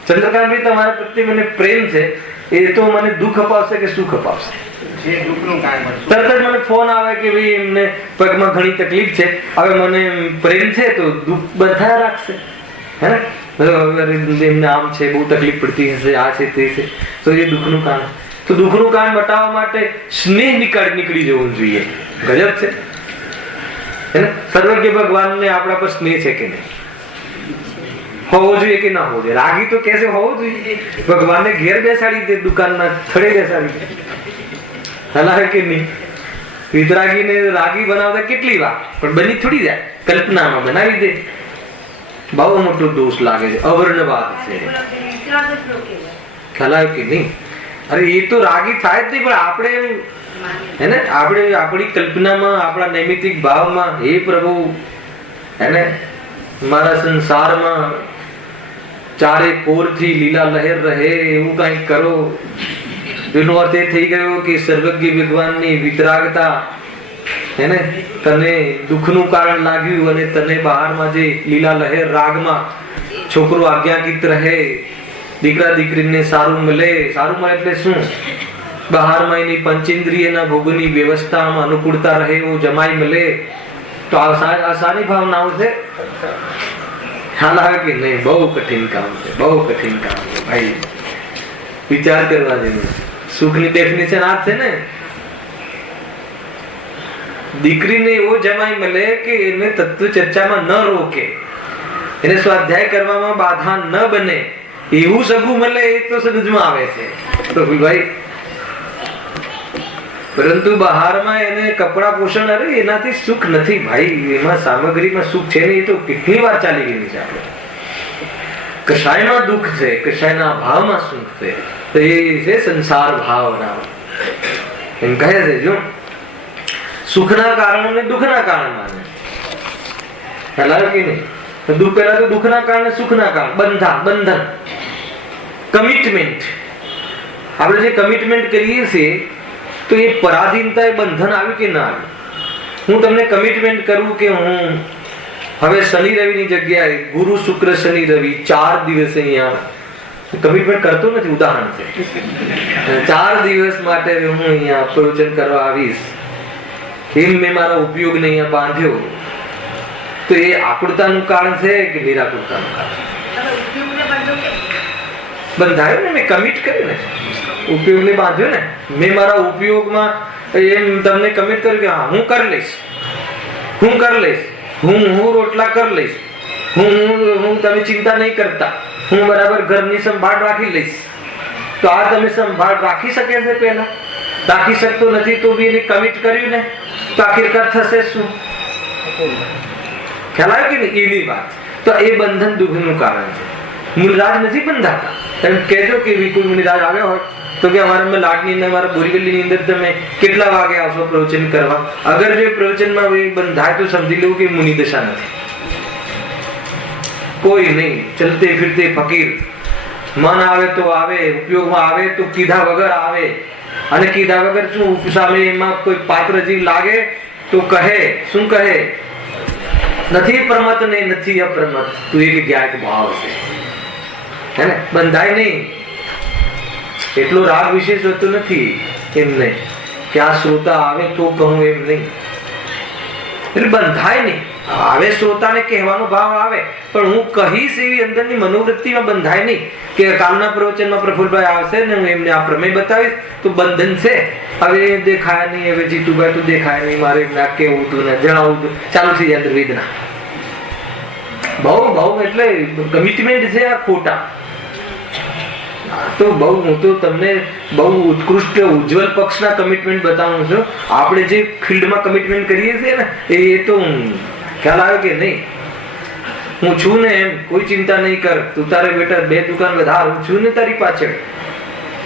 ચંદ્રકાંતભાઈ, તમારા પ્રત્યે મને પ્રેમ છે, એ તો મને દુઃખ અપાવશે કે સુખ અપાવશે? તરત જ મને ફોન આવે કે ભાઈ એમને પગમાં ઘણી તકલીફ છે, હવે મને પ્રેમ છે તો દુઃખ બધા રાખશે. હે ને, એમને આમ છે, બહુ તકલીફ પડતી હશે, આ છે તે છે, તો એ દુઃખનું કારણ. તો દુઃખનું કારણ બતાવવા માટે સ્નેહ નીકળી જવું જોઈએ. ગજબ છે. સર્વજ્ઞ ભગવાનને આપણા પર સ્નેહ છે કે નહીં? હોવો જોઈએ કે ના હોવો જોઈએ? રાગી તો કેસે હોવો જોઈએ? ભગવાનને ઘેર બેસાડી દે, દુકાનના સ્થળે બેસાડી દે. હલાવે કે નહીં? વિતરાગીને રાગી બનાવતા કેટલી વાર, પણ બની થોડી જાય, કલ્પનામાં બનાવી દે. બહુ મોટો દોષ લાગે છે, અવર્ણવાદ છે. હલાવે કે નહીં? અરે એ તો રાગી થાય જ નહીં, પણ આપણે હે ને, આપણે આપણી કલ્પનામાં, આપણા નૈમિતિક ભાવમાં, હે પ્રભુ હે ને, મારા સંસારમાં ચારે કોરથી લીલા લહેર રહે એવું કઈક કરો. એનો અર્થ એ થઈ ગયો કે સર્વજ્ઞ ભગવાનની વિતરાગતા હે ને, તને દુઃખનું કારણ લાગ્યું અને તને બહારમાં જે લીલા લહેર રાગમાં છોકરો આજ્ઞાકિત રહે, દીકરા દીકરીને સારું મળે. સારું મળે એટલે શું? બહારમાં એની પંચેન્દ્રિયના ભોગની વ્યવસ્થામાં અનુકૂળતા રહે એવું જમાઈ મળે. તો આ સારી ભાવનાઓ છે. ખ્યાલ આવે કે નહીં? બહુ કઠિન કામ છે, બહુ કઠિન કામ છે ભાઈ. વિચાર કરવા જેવું. સુખની ડેફિનેશન આ છે ને, દીકરીને એવો જમાઈ મળે કે એને તત્વ ચર્ચામાં ન રોકે, એને સ્વાધ્યાય કરવામાં બાધા ન બને, એવું સગું મળે એ તો સમજમાં આવે છે ભાઈ. પરંતુ બહારમાં એને કપડા પોષણ, અરે એનાથી સુખ નથી ભાઈ. એમાં સામગ્રીમાં સુખ છે ને, એ તો કેટલી વાર ચાલી ગયેલી છે. આપણે કશાયમાં દુઃખ છે, કશાયના ભાવમાં સુખ છે. તો એ છે સંસાર ભાવના. એમ કહે છે જો સુખના કારણોને દુઃખના કારણ માને. ખ્યાલ કે નહીં? દુઃખ પેલા તો દુઃખના કારણે સુખના કારણ. બંધન, કમિટમેન્ટ. આપણે જે કમિટમેન્ટ કરીએ છીએ તો એ પરાધીનતા, એ બંધન આવ્યું કે ના આવ્યું? હું તમને કમિટમેન્ટ કરું કે હું હવે શનિ રવિની જગ્યાએ ગુરુ શુક્ર શનિ રવિ 4 દિવસ અહીંયા કમિટમેન્ટ કરતો નથી. ઉદાહરણ છે, 4 દિવસ માટે હું અહીંયા પ્રવચન કરવા આવીશ, એમ મેં મારા ઉપયોગને અહીંયા બાંધ્યો. તો એ આકુળતાનું કારણ છે કે નિરાકુળતાનું કારણ? બંધાયો ને, મેં કમિટ કર્યું ને, ઉપયોગને બાંધ્યો ને. મેં મારા ઉપયોગમાં એમ તમને કમિટ કર્યું કે હા હું કરી લઈશ, હું રોટલા કરી લઈશ, હું તમે ચિંતા નહીં કરતા, હું બરાબર ઘરની સંભાળ રાખી લઈશ. તો આ તમે સંભાળ રાખી શકે છે? પહેલા રાખી શકતો નથી તો બી એને કમિટ કર્યું ને, તો આખિરકાર થશે શું? ખ્યાલ આવ્યો કે નહીં? એની વાત. તો એ બંધન દુઃખનું કારણ છે. મૂળરાજ નથી બંધાતા. એમ કહેજો કે કોઈ મુનિરાજ આવ્યો હોય તો કે અમારા લાડની ને અમારા બોરીવલીની અંદર તમે કેટલા વાગે આવશો પ્રવચન કરવા? અગર જો પ્રવચનમાં બંધાય તો સમજી લેવું કે મુનિ દશા નથી. કોઈ નહીં, ચલતે ફિરતે ફકીર. મન આવે તો આવે, ઉપયોગમાં આવે તો કીધા વગર આવે. અને કીધા વગર શું સામે એમાં કોઈ પાત્ર જીવ લાગે તો કહે, શું કહે? નથી પ્રમત ને નથી અપ્રમત, તું એક જ્ઞાત ભાવ છે. હે ને? બંધાય નહીં. એટલો રાગ વિશેષ હોતો નથી એમને કે આ શ્રોતા આવે તો કહું, એમ નહીં. એટલે બંધાય નહીં. આવે શ્રોતાને કહેવાનો ભાવ આવે, પણ હું કહીશ એવી અંદરની મનોવૃત્તિમાં બંધાય નહીં કે કાલના પ્રવચનમાં પ્રફુલભાઈ આવશે ને હું એમને આ પ્રમેય બતાવીશ તો બંધન છે. હવે દેખાય નહીં, હવે જીતુભાઈ તો દેખાય નહીં, મારે એમને કેવું હતું ને જણાવવું હતું, ચાલુ થઈ જાય વેદના. બહુ એટલે કમિટમેન્ટ છે આ ખોટા. તો હું તો તમને બહુ ઉત્કૃષ્ટ ઉજ્જવલ પક્ષના કમિટમેન્ટ બતાવું છું. આપણે જે ફિલ્ડમાં કમિટમેન્ટ કરીએ છીએ ને એ તો ખ્યાલ આવે કે નહીં? હું છું ને એમ, કોઈ ચિંતા નહીં કર, તું તારે બેટા 2 દુકાન વધાર, હું છું ને તારી પાછળ.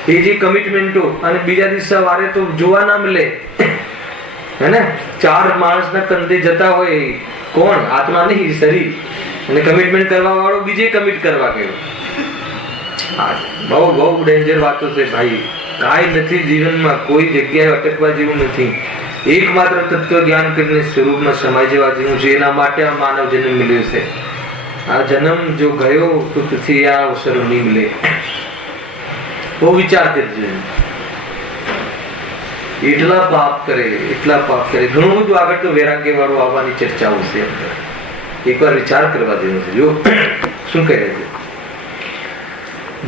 એ જે કમિટમેન્ટો, અને બીજા દિવસ સવારે તો જોવા ના મળે હે ને, 4 માણસના કંધે જતા હોય, કોણ? આત્મા નહીં, શરીર. અને કમિટમેન્ટ કરવા વાળો બીજે કમિટ કરવા ગયો. બહુ ડેન્જર વાતો છે ભાઈ. કાંઈ નથી જીવનમાં, કોઈ જગ્યાએ અટકવા જેવું નથી. એકમાત્ર તત્વ જ્ઞાન કરીને સ્વરૂપમાં સમાઈ જવા જેવું છે. એના માટે આ માનવ જન્મ મળ્યો છે. આ જન્મ જો ગયો તો પછી આ અવસરો નહીં મળે. બહુ વિચાર કરજો. એટલા પાપ કરે. ઘણું બધું આગળ તો વૈરાગ્ય વાળું આવવાની ચર્ચાઓ છે. એકવાર વિચાર કરવા જેવું છે. જો શું કહે છે,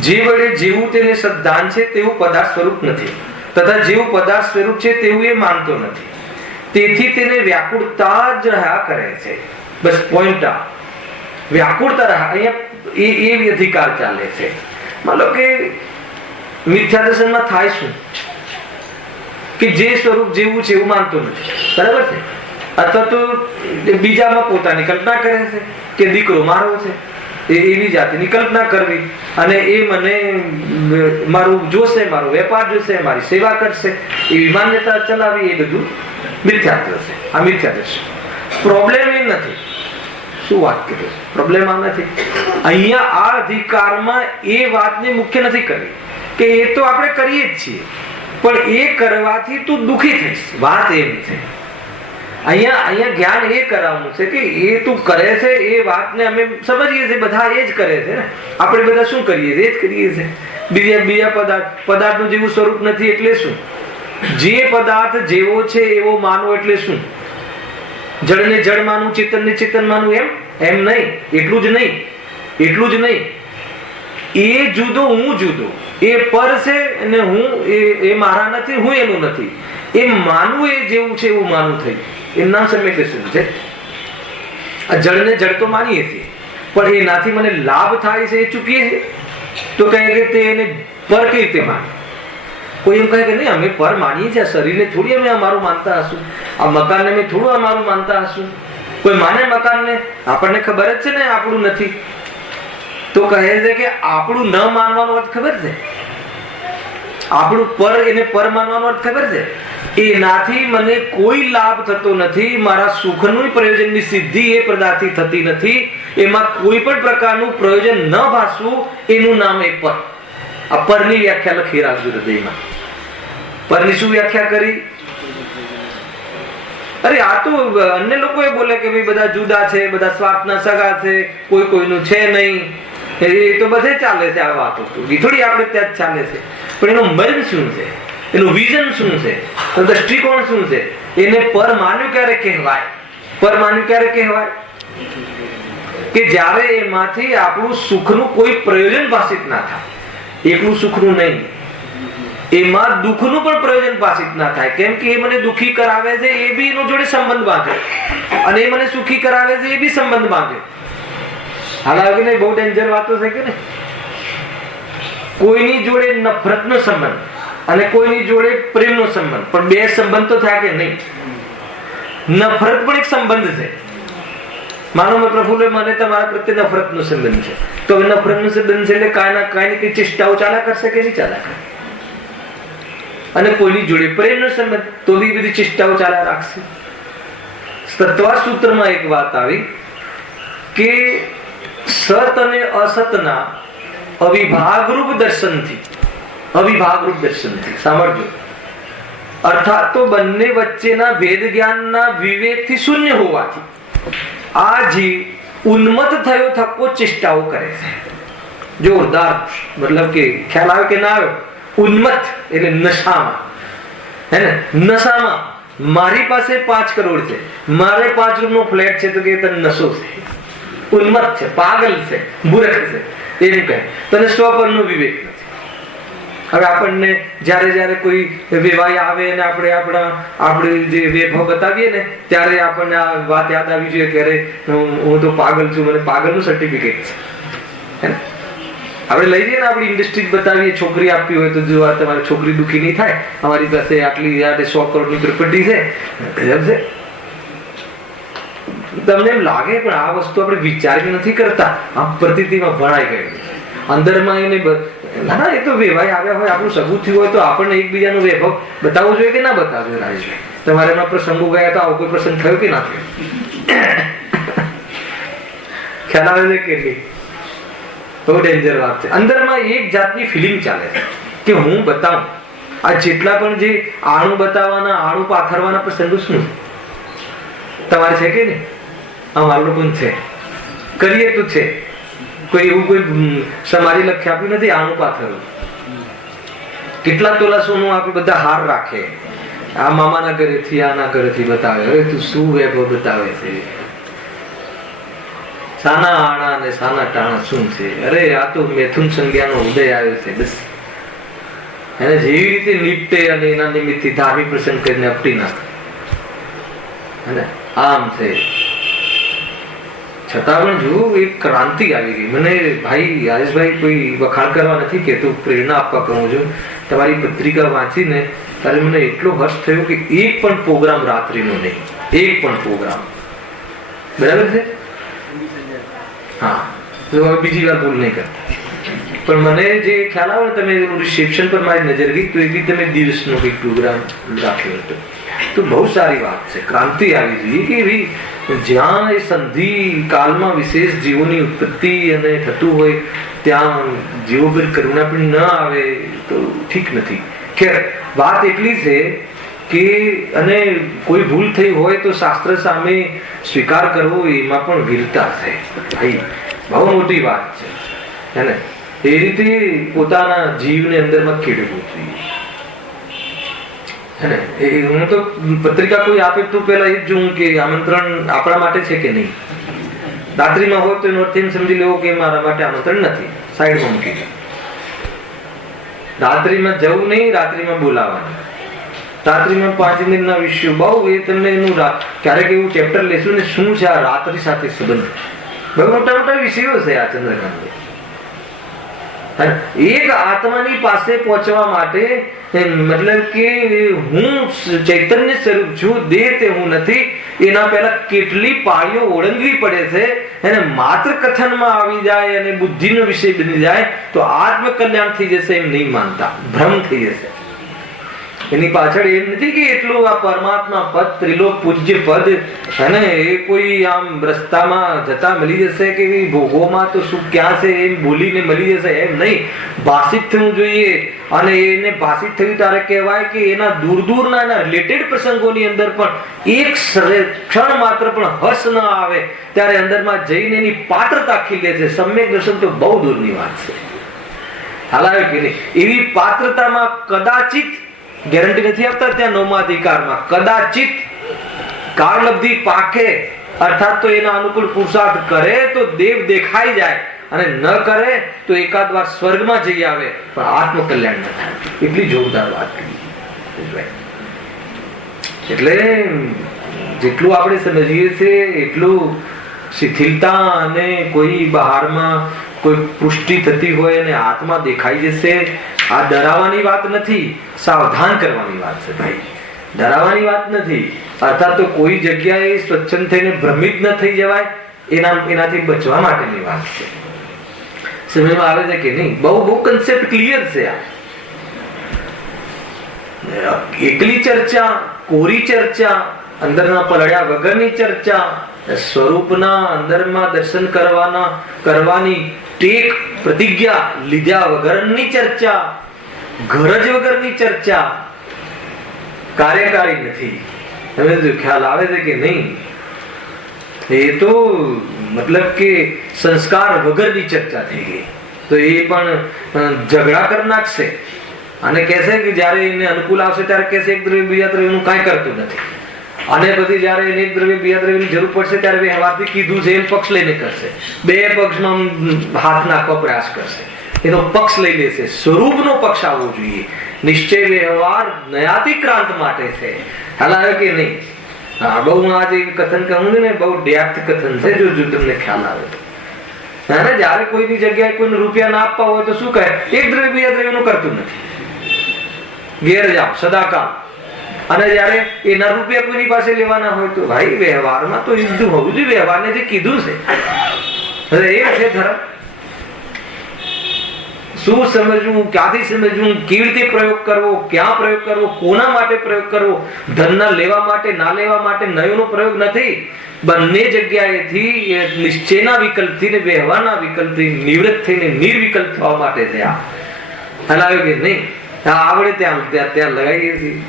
જે વડે જેવું તેને સદ્ધાન છે તેવું પદાર્થ સ્વરૂપ નથી, તથા જેવું પદાર્થ સ્વરૂપ છે તેવું એ માનતો નથી. તેથી તેને વ્યાકુળતા જ રહ્યા કરે છે. બસ પોઈન્ટ આ વ્યાકુળતા રહ્યા. અહીંયા એ અધિકાર ચાલે છે. માનો કે મિથ્યા દર્શનમાં થાય શું? કે જે સ્વરૂપ જેવું છે એવું માનતો નથી, બરાબર છે? અથવા તો બીજામાં પોતાની કલ્પના કરે છે કે દીકરો મારો છે, એવી જાતિની કલ્પના કરવી, અને એ મને મારું જોશે, મારો વેપાર જોશે, મારી સેવા કરશે, એવી માન્યતા ચલાવી, એ બધું મિથ્યાત્વ છે. આ મિથ્યાદર્શન. પ્રોબ્લેમ એ નથી. શું વાત કરી? પ્રોબ્લેમ આ નથી. અહીંયા આ અધિકારમાં એ વાતને મુખ્ય નથી કરવી કે એ તો આપણે કરીએ જ છીએ, પણ એ કરવાથી તું દુઃખી થઈશ. વાત એ નથી. અહીંયા જ્ઞાન એ કરાવવાનું છે કે એ તું કરે છે એ વાતને અમે સમજીએ છીએ, બધા એ જ કરે છે ને. આપણે બધા શું કરીએ છીએ? એ જ કરીએ છીએ. બીજા પદાર્થનું જેવું સ્વરૂપ નથી એટલે શું? જે પદાર્થ જેવો છે એવો માનવો એટલે શું? જળને જળ માનવું, ચેતનને ચેતન માનવું, એમ નહીં. એટલું જ નહીં. એ જુદો, હું જુદો. એ પર છે અને હું એ મારા નથી, હું એનું નથી. એ માનવું એ જેવું છે એવું માનવું થયું. એનું નામ સમ્યક શું છે? જળને જળ તો માનીએ છીએ, પણ એનાથી મને લાભ થાય છે એ ચૂકીએ છીએ. તો કહે કે તે એને પર કઈ રીતે માને? કોઈ એમ કહે કે નહીં, અમે પર માનીએ છીએ, શરીરને થોડી અમે અમારું માનતા હશું, આ મકાનને અમે થોડું અમારું માનતા હશું. કોઈ માને મકાનને? આપણને ખબર જ છે ને આપણું નથી. તો કહે છે કે આપણું ન માનવાનો અર્થ ખબર છે? આપણું પર, એને પર માનવાનો અર્થ ખબર છે? એનાથી મને કોઈ લાભ થતો નથી, મારા સુખનું પ્રયોજનની સિદ્ધિ એ પદાર્થથી થતી નથી, એમાં કોઈ પણ પ્રકારનું પ્રયોજન ન ભાસવું, એનું નામ એ પર. આ પરની વ્યાખ્યા લખી રાખજો હૃદયમાં. પરની શું વ્યાખ્યા કરી? અરે આ તો અન્ય લોકો એ બોલે કે ભાઈ બધા જુદા છે, બધા સ્વાર્થના સગા છે, કોઈ કોઈનું છે નહીં, એ તો બધે ચાલે છે. આ વાતો થોડી આપણે ત્યાં જ ચાલે છે, પણ એનો મર્મ શું છે? એનું વિઝન શું છે? દ્રષ્ટિકોણ શું છે? એને પર માન્યું ક્યારે કહેવાય? પર માન્યું ક્યારે કહેવાય? કે જ્યારે એમાંથી આપણું સુખનું કોઈ પ્રયોજન ભાષિત ના થાય. એકલું સુખનું નહીં, એમાં દુઃખનું પણ પ્રયોજન ભાષિત ના થાય. કેમ કે એ મને દુઃખી કરાવે છે, એ બી એનો જોડે સંબંધ બાંધે, અને એ મને સુખી કરાવે છે, એ બી સંબંધ બાંધે. હાલાકી નહીં, બહુ ડેન્જર વાતો છે કે નહીં? કોઈની જોડે નફરતનો સંબંધ અને કોઈની જોડે પ્રેમનો સંબંધ, પણ બે સંબંધ તો થાય કે નહીં? નફરત પણ એક સંબંધ છે. માનો પ્રફુલ્લ, મને તમારા પ્રત્યે નફરતનો સંબંધ છે, તો નફરતનો સંબંધ છે એટલે કાંઈ કઈ ચેષ્ટાઓ ચાલ્યા કરશે કે નહીં ચાલ્યા કરે? અને કોઈની જોડે પ્રેમનો સંબંધ, તો બી બધી ચેષ્ટાઓ ચાલ્યા રાખશે. તત્વ સૂત્રમાં એક વાત આવી કે સત અને અસતના અવિભાગરૂપ દર્શનથી, સાંભળજો, અર્થાત તો બંને વચ્ચેના ભેદ જ્ઞાનના વિવેકથી શૂન્ય હોવાથી આ જીવ ઉન્મત્ત થયો થકો ચેષ્ટાઓ કરે છે. જોરદાર, મતલબ કે ખ્યાલ આવે કે ના આવ્યો? ઉન્મત્ત એટલે નશામાં, હે ને? નશામાં મારી પાસે 5 કરોડ છે, મારે 5 રૂમનો ફ્લેટ છે, તો કે તને નશો છે, ઉન્મત્ત છે, પાગલ છે, મૂર્ખ છે, એમ કહે. તને સ્વપરનો વિવેક નથી. હવે આપણને જ્યારે કોઈ વેવાય આવે ને આપણે જે વૈભવ બતાવીએ ને, ત્યારે આપણને આ વાત યાદ આવી જોઈએ કે અરે હું તો પાગલ છું, મને પાગલનું સર્ટિફિકેટ છે. આપણે લઈ જઈએ ને, આપણી ઇન્ડસ્ટ્રી બતાવીએ, છોકરી આપવી હોય તો જો તમારી છોકરી દુઃખી નહીં થાય, અમારી પાસે આટલી 100 કરોડની પ્રોપર્ટી છે, ગજબ છે. તમને એમ લાગે, પણ આ વસ્તુ આપણે વિચારી નથી કરતા, આ પ્રતીતિમાં ભણાઈ ગયું અંદરમાં. એને ના, એ તો વેવાય આવ્યા હોય, આપણું સગું થયું હોય તો આપણને એકબીજાનું વૈભવ બતાવવું જોઈએ કે ના બતાવવું જોઈએ? રાજેશભાઈ, તમારે એમાં પ્રસંગો ગયા તો આવો કોઈ પ્રસંગ થયો કે ના થયો? ખ્યાલ આવે છે કે નહીં? બહુ ડેન્જર વાત છે. અંદરમાં એક જાતની ફિલિંગ ચાલે છે કે હું બતાવું. આ જેટલા પણ જે આણું બતાવવાના, આણું પાથરવાના પ્રસંગો શું તમારે છે કે નહીં? અમારું પણ છે, કરીએ તો છે. કોઈ એવું કોઈ સમારી લખ્યા આપ્યું નથી આણું પાથરવું. કેટલા તોલા સોનું આપણે બધા હાર રાખે, આ મામાના ઘરેથી, આના ઘરેથી બતાવે. હવે તું શું વૈભવ બતાવે છે? સાના આણા અને સાના ટાણા શું છે? અરે આ તો મેથુન સંજ્ઞાનો ઉદય આવ્યો છે, બસ. એને જેવી રીતે નિપટે અને એના નિમિત્તથી ધાર્મિક પ્રસંગ કરીને અપટી નાખે, અને આમ છે. છતાં પણ જો એક ક્રાંતિ આવી ગઈ. મને ભાઈ રાજેશભાઈ કોઈ વખાણ કરવા નથી કહેતો, પ્રેરણા આપવા કહું છું. તમારી પત્રિકા વાંચીને ત્યારે મને એટલો હર્ષ થયો કે એક પણ પ્રોગ્રામ રાત્રિનો નહીં, એક પણ પ્રોગ્રામ. બરાબર છે? હા, તો હવે બીજી વાર ભૂલ નહીં કરતા. પણ મને જે ખ્યાલ આવે ને, તમે રિસેપ્શન પર મારી નજર ગઈ તો એ બી તમે દિવસનો કંઈક પ્રોગ્રામ રાખ્યો હતો. તો બહુ સારી વાત છે. ક્રાંતિ આવી જોઈએ કે એવી જ્યાં એ સંધિ કાળમાં વિશેષ જીવોની ઉત્પત્તિ અને થતું હોય ત્યાં જીવો પર કરુણા પણ ન આવે તો ઠીક નથી. ખેર, વાત એટલી છે કે અને કોઈ ભૂલ થઈ હોય તો શાસ્ત્ર સામે સ્વીકાર કરવો એમાં પણ વીરતા છે. ભાઈ, બહુ મોટી વાત છે, હે ને? એ રીતે પોતાના જીવને અંદરમાં ખેડવું જોઈએ, હે ને? હું તો પત્રિકા કોઈ આપે તો પેલા એ જ જોઉં કે આમંત્રણ આપણા માટે છે કે નહીં. રાત્રિમાં હોય તો એનો અર્થ એમ સમજી લેવો કે મારા માટે આમંત્રણ નથી, સાઈડમાં મૂકી દો. રાત્રિમાં જવું નહીં, રાત્રિમાં બોલાવવાનું. રાત્રિમાં 5 મિનિટના વિષયો બહુ એ તમને એનું ક્યારેક એવું ચેપ્ટર લેશું ને શું છે આ રાત્રિ સાથે સંબંધ. બહુ મોટા મોટા વિષયો છે આ ચંદ્રકાંત. એક આત્માની પાસે પહોંચવા માટે મતલબ કે હું ચૈતન્ય સ્વરૂપ છું, દેહ તે હું નથી, એના પહેલા કેટલી પાળીઓ ઓળંગવી પડે છે. એને માત્ર કથનમાં આવી જાય અને બુદ્ધિનો વિષય બની જાય તો આત્મકલ્યાણ થઈ જશે એમ નહીં માનતા, ભ્રમ થઈ જશે. એની પાછળ એમ નથી કે એટલું આ પરમાત્મા પદ, ત્રિલોક પૂજ્ય પદ, અને એ કોઈ આમ રસ્તામાં જતા મળી જશે કે ભોગોમાં તો શું ક્યાં છે એમ બોલીને મળી જશે, એમ નહીં. ભાષિત થવું જોઈએ. અને એને ભાષિત થયું ત્યારે કહેવાય કે એના દૂર દૂરના એના રિલેટેડ પ્રસંગોની અંદર પણ એક ક્ષણ માત્ર પણ હર્ષ ન આવે ત્યારે અંદરમાં જઈને એની પાત્રતા ખીલે છે. સમ્યક દર્શન તો બહુ દૂરની વાત છે. હાલાવે કે નહીં? એવી પાત્રતામાં કદાચિત, ગેરંટી નથી આપતા ત્યાં 9મા અધિકારમાં, કદાચિત કાળલબ્ધિ પાકે, અર્થાત તો એના અનુકૂળ પુરુષાર્થ કરે તો દેવ દેખાઈ જાય, અને ન કરે તો એકાદ વાર સ્વર્ગમાં જઈ આવે, પણ આત્મકલ્યાણ ન થાય. એટલી જોરદાર વાત કરી. એટલે જેટલું આપણે સમજીએ છીએ એટલું શિથિલતા અને કોઈ બહારમાં કોઈ પુષ્ટિ થતી હોય અને આત્મા દેખાઈ જશે, આ ડરાવવાની વાત નથી, સાવધાન કરવાની વાત છે ભાઈ. ડરાવવાની વાત નથી. અર્થાત તો કોઈ જગ્યાએ સ્વચ્છંદ થઈને ભ્રમિત ન થઈ જવાય એનાથી બચવા માટેની વાત છે. સમજમાં આવે છે કે નહીં? બહુ કન્સેપ્ટ ક્લિયર છે. આ એકલી ચર્ચા, કોરી ચર્ચા, અંદરના પલળ્યા વગરની ચર્ચા, સ્વરૂપના અંદરમાં દર્શન કરવાની ટેક પ્રતિજ્ઞા લીધા વગરની ચર્ચા, ગરજ વગરની ચર્ચા કાર્યકારી નથી. હવે જો ખ્યાલ આવે છે કે નહીં? એ તો મતલબ કે સંસ્કાર વગરની ચર્ચા થઈ ગઈ. તો એ પણ ઝઘડા કરી નાખશે અને કહેશે કે જયારે એને અનુકૂળ આવશે ત્યારે કહેશે એક દ્રવ્ય બીજા દ્રવ્યનું કાંઈ કરતું નથી, અને પછી જયારે એને એક દ્રવ્ય બીજા દ્રવ્યની જરૂર પડશે ત્યારે વ્યવહારથી કીધું છે એમ પક્ષ લઈને કરશે. બે પક્ષમાં હાથ નાખવા પ્રયાસ કરશે, એનો પક્ષ લઈ લેશે. સ્વરૂપનો પક્ષ આવવો જોઈએ. નિશ્ચય વ્યવહાર નયાતિક્રાંત માટે છે. હાલ આવે કે નહીં? હા, બહુ આજે કથન કહું ને, બહુ ડેપ્થ કથન છે. જો તમને ખ્યાલ આવે તો જયારે કોઈની જગ્યાએ કોઈને રૂપિયા ના આપવા હોય તો શું કહે? એક દ્રવ્ય બીજા દ્રવ્યનું કરતું નથી, ઘેર જાઓ સદાકાળ. અને જયારે એના રૂપિયા કોઈની પાસે લેવાના હોય તો ભાઈ વ્યવહારમાં તો યુદ્ધ હોવું જોઈએ. વ્યવહારને જે કીધું છે એ છે ધર્મ. શું સમજવું, ક્યાંથી સમજવું, કેવી રીતે પ્રયોગ કરવો, ક્યાં પ્રયોગ કરવો, કોના માટે પ્રયોગ કરવો. ધનના લેવા માટે, ના લેવા માટે નયોનો પ્રયોગ નથી. બંને જગ્યાએથી નિશ્ચયના વિકલ્પથી ને વ્યવહારના વિકલ્પથી નિવૃત્ત થઈને નિર્વિકલ્પ થવા માટે છે. આ હલાવ્યો કે નહીં? આવડે ત્યાં લગાવીએ છીએ.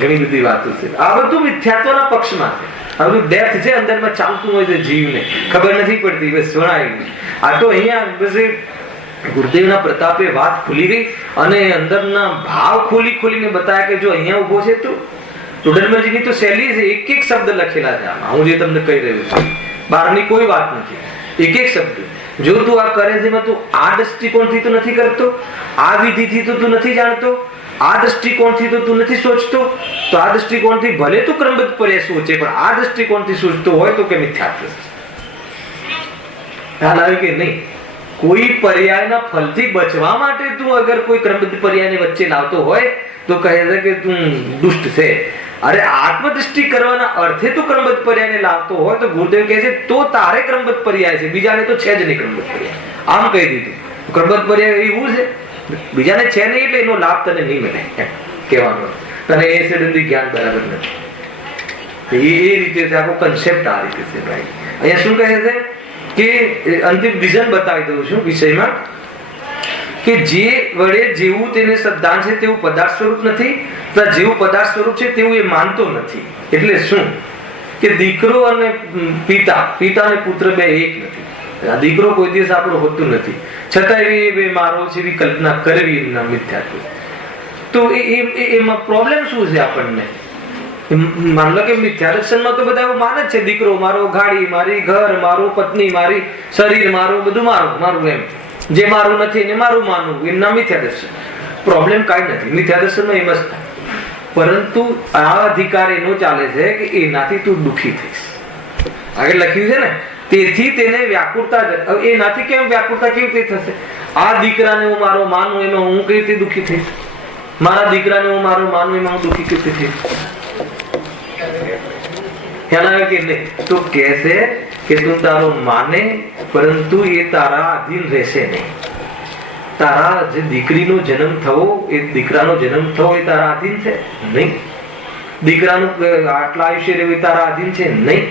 ઘણી બધી વાતો છે. આ બધું મિથ્યાત્વના પક્ષમાં છે. આ બધું ડેપ્થ છે, અંદરમાં ચાલતું હોય છે. જીવને ખબર નથી પડતી, બસ વણાવી. આ તો અહીંયા બસ ગુરુદેવના પ્રતાપે વાત ખુલી ગઈ અને અંદરના ભાવ ખોલીને બતાવ્યા કે જો અહીંયા ઉભો છે તો ટુડરમલજીની તો શૈલી છે. એક એક શબ્દ લખેલા છે આમાં. હું જે તમને કહી રહ્યો છું, બહારની કોઈ વાત નથી. એક એક શબ્દ. જો તું આ કરે છે તું આ દ્રષ્ટિકોણથી તો નથી કરતો, આ વિધિથી તો તું નથી જાણતો, આ દ્રષ્ટિકોણથી તો તું નથી સોચતો, તો આ દ્રષ્ટિકોણથી ભલે તું ક્રમબદ્ધ પર્યાય સોચે પણ આ દ્રષ્ટિકોણથી સોચતો હોય તો કે મિથ્યાત્વ. ખ્યાલ આવે કે નહીં? કોઈ પર્યાયના ફલથી બચવા માટે તું અગર કોઈ ક્રમબદ્ધ પર્યાયને વચ્ચે લાવતો હોય તો કહે છે કે તું દુષ્ટ છે. અરે આત્મદૃષ્ટિ કરવાના અર્થે તું ક્રમબદ્ધ પર્યાયને લાવતો હોય તો ગુરુદેવ કહે છે તો તારે ક્રમબદ્ધ પર્યાય છે, બીજાને તો છે જ નહીં ક્રમબદ્ધ પર્યાય. આમ કહી દીધું. ક્રમબદ્ધ પર્યાય એવું છે, બીજાને છે નહીં એટલે એનો લાભ તને નહીં મળે એમ કહેવાનો. તને એ સુધી જ્ઞાન બરાબર નથી. એ રીતે આખો કન્સેપ્ટ આ રીતે છે ભાઈ. અહીંયા શું કહે છે કે અંતિમ વિઝન બતાવી દઉં છું વિષયમાં કે જે વડે જેવું તેને સિદ્ધાંત છે તેવું પદાર્થ સ્વરૂપ નથી, જેવું પદાર્થ સ્વરૂપ છે તેવું એ માનતો નથી. એટલે શું કે દીકરો અને પિતા અને પુત્ર બે એક નથી. આ દીકરો કોઈ દિવસ આપણો હોતું નથી, છતાં એ મારો છે એવી કલ્પના કરવી એમના મિથ્યાત્વ. તો એમાં પ્રોબ્લેમ શું છે આપણને? માન લો કે મિથ્યા દર્શનમાં તો બધા એવું માને જ છે, દીકરો મારો, ગાડી મારી, ઘર મારું, પત્ની મારી, શરીર મારું, બધું મારું એમ. જે મારું નથી એને મારું માનવું, એમના મિથ્યા દર્શન. પ્રોબ્લેમ કાંઈ નથી મિથ્યા દર્શનમાં એમ જ થાય. પરંતુ આ અધિકાર એનો ચાલે છે કે એનાથી તું દુઃખી થઈશ. આગળ લખ્યું છે ને, તેથી તેને વ્યાકુળતા. એનાથી કેમ વ્યાકુળતા કેવી રીતે થશે? આ દીકરાને હું મારો માનું એમાં હું કેવી રીતે દુઃખી થઈશ? મારા દીકરાને હું મારો માનું એમાં હું દુઃખી કેવી રીતે થઈશ? ખ્યાલ આવે કે નહીં? તો કહેશે કે તું તારો માને પરંતુ એ તારા અધીન રહેશે નહીં. તારા જે દીકરીનો જન્મ થવો, એ દીકરાનો જન્મ થવો એ તારા અધીન છે નહીં. દીકરાનું આટલા આયુષ્ય રહેવું એ તારા અધીન છે નહીં.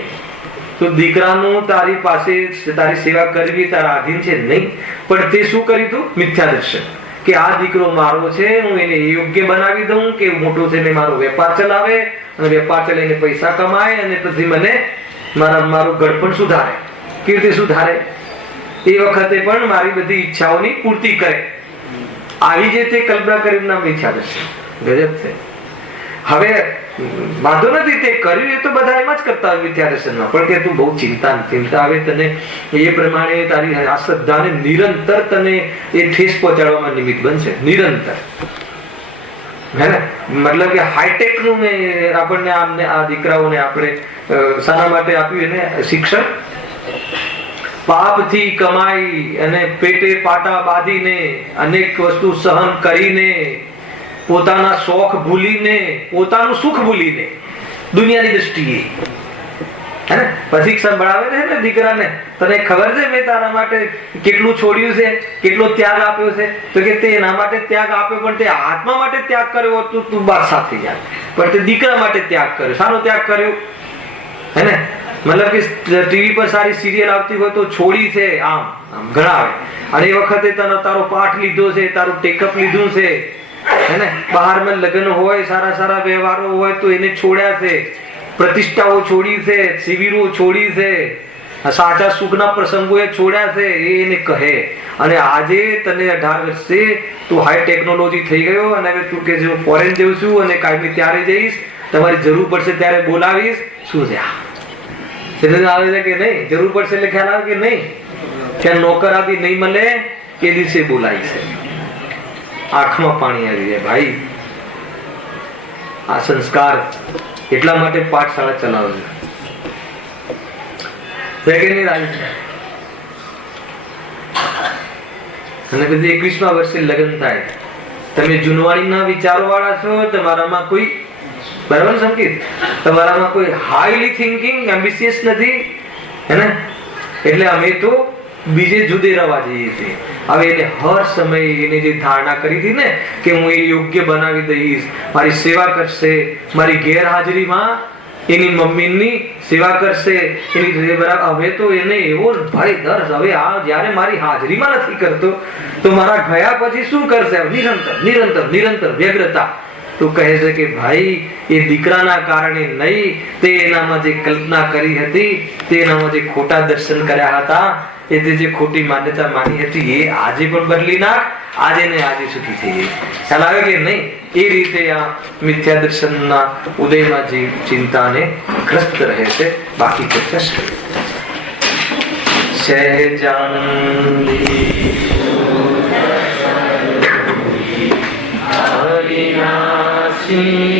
તો દીકરાનું તારી પાસે તારી સેવા કરવી તારા અધીન છે નહીં. પણ તે શું કર્યું તું? મિથ્યા દર્શન. કે આ દીકરો મારો છે, હું એને યોગ્ય બનાવી દઉં કે મોટો થઈને મારો વેપાર ચલાવે અને વેપાર ચલાવીને પૈસા કમાય અને પછી મને મારું ગળપણ સુધારે. કેવી રીતે સુધારે? એ વખતે પણ મારી બધી ઈચ્છાઓની પૂર્તિ કરે. આવી જે તે કલ્પના કરી નામ મિથ્યા દર્શન. ગજબ છે. હવે વાંધો નથી, તે કર્યું એ તો બધા એમ જ કરતા હોય મિથ્યા દર્શનમાં. પણ કે તું બહુ ચિંતા આવે તને એ પ્રમાણે તારી આ શ્રદ્ધાને નિરંતર તને એ ઠેસ પહોંચાડવામાં નિમિત્ત બનશે. નિરંતર હે ને, મતલબ કે હાઈટેક નું આપણને આમને આ દીકરાઓને આપણે શાના માટે આપ્યું એને શિક્ષણ? પાપથી કમાઈ અને પેટે પાટા બાંધીને અનેક વસ્તુ સહન કરીને પોતાના શોખ ભૂલીને પોતાનું સુખ ભૂલીને દુનિયાની દ્રષ્ટિએ હે ને પછી સંભળાવે છે ને દીકરાને, તને ખબર છે મેં તારા માટે કેટલું છોડ્યું છે, કેટલો ત્યાગ આપ્યો છે? તો કે તે એના માટે ત્યાગ આપ્યો, પણ તે આત્મા માટે ત્યાગ કર્યો તો તું બાદશાહ થઈ જાય. પણ તે દીકરા માટે ત્યાગ કર્યો. શાનો ત્યાગ કર્યો? હે ને, મતલબ કે ટીવી પર સારી સિરિયલ આવતી હોય તો છોડી છે, આમ ગણાવે. અને એ વખતે તારો પાઠ લીધો છે, તારું ટેકઅપ લીધું છે, હે ને, બહારમાં લગ્ન હોય, સારા સારા વ્યવહારો હોય તો એને છોડ્યા છે, પ્રતિષ્ઠાઓ છોડી છે, શિબિરો છોડી છે, સાચા સુખના પ્રસંગો એ છોડ્યા છે. એને કહે અને આજે તને 18 વર્ષે તું હાઈ ટેકનોલોજી થઈ ગયો અને હવે તું કે હું ફોરેન જઉં છું અને કાયમી ત્યારે જઈશ, તમારી જરૂર પડશે ત્યારે બોલાવીશ. શું છે આ? આવે છે કે નહીં? જરૂર પડશે એટલે ખ્યાલ આવે કે નહીં? ત્યાં નોકર આદિ નહીં મળે એ દિવસે બોલાય છે. આંખમાં પાણી આવી જાય ભાઈ. આ સંસ્કાર એટલા માટે પાઠશાળા ચલાવે છે કે નહીં રાજ? અને પછી 21મા વર્ષે લગ્ન થાય. તમે જૂનવાણીના વિચારો વાળા છો, તમારામાં કોઈ બરાબર સંકેત, તમારામાં કોઈ હાઈલી થિંકિંગ એમ્બિશિયસ નથી, હે ને? એટલે અમે તો બીજે જુદે રવા જઈએ છીએ. હવે એને હર સમયે એને જે ધારણા કરી હતી ને કે હું એ યોગ્ય બનાવી દઈશ, મારી સેવા કરશે, મારી ગેરહાજરીમાં એની મમ્મીની સેવા કરશે, એની બરાબર. હવે તો એને એવો ભય ડર, હવે આ જયારે મારી હાજરીમાં નથી કરતો તો મારા ગયા પછી શું કરશે? નિરંતર નિરંતર નિરંતર વ્યગ્રતા. તો કહે છે કે ભાઈ એ દીકરાના કારણે નહીં, તે એનામાં જે કલ્પના કરી હતી, તે એનામાં જે ખોટા દર્શન કર્યા હતા, એ જે ખોટી માન્યતા માની હતી, એ આજે પણ બદલી નાખ. આજે ને આજે સુખી થઈ જાય. ખ્યાલ આવે કે નહીં? એ રીતે આ મિથ્યા દર્શનના ઉદયમાં જે ચિંતાને ગ્રસ્ત રહે છે. બાકી ચર્ચા સહેજાનંદી હરિનાસી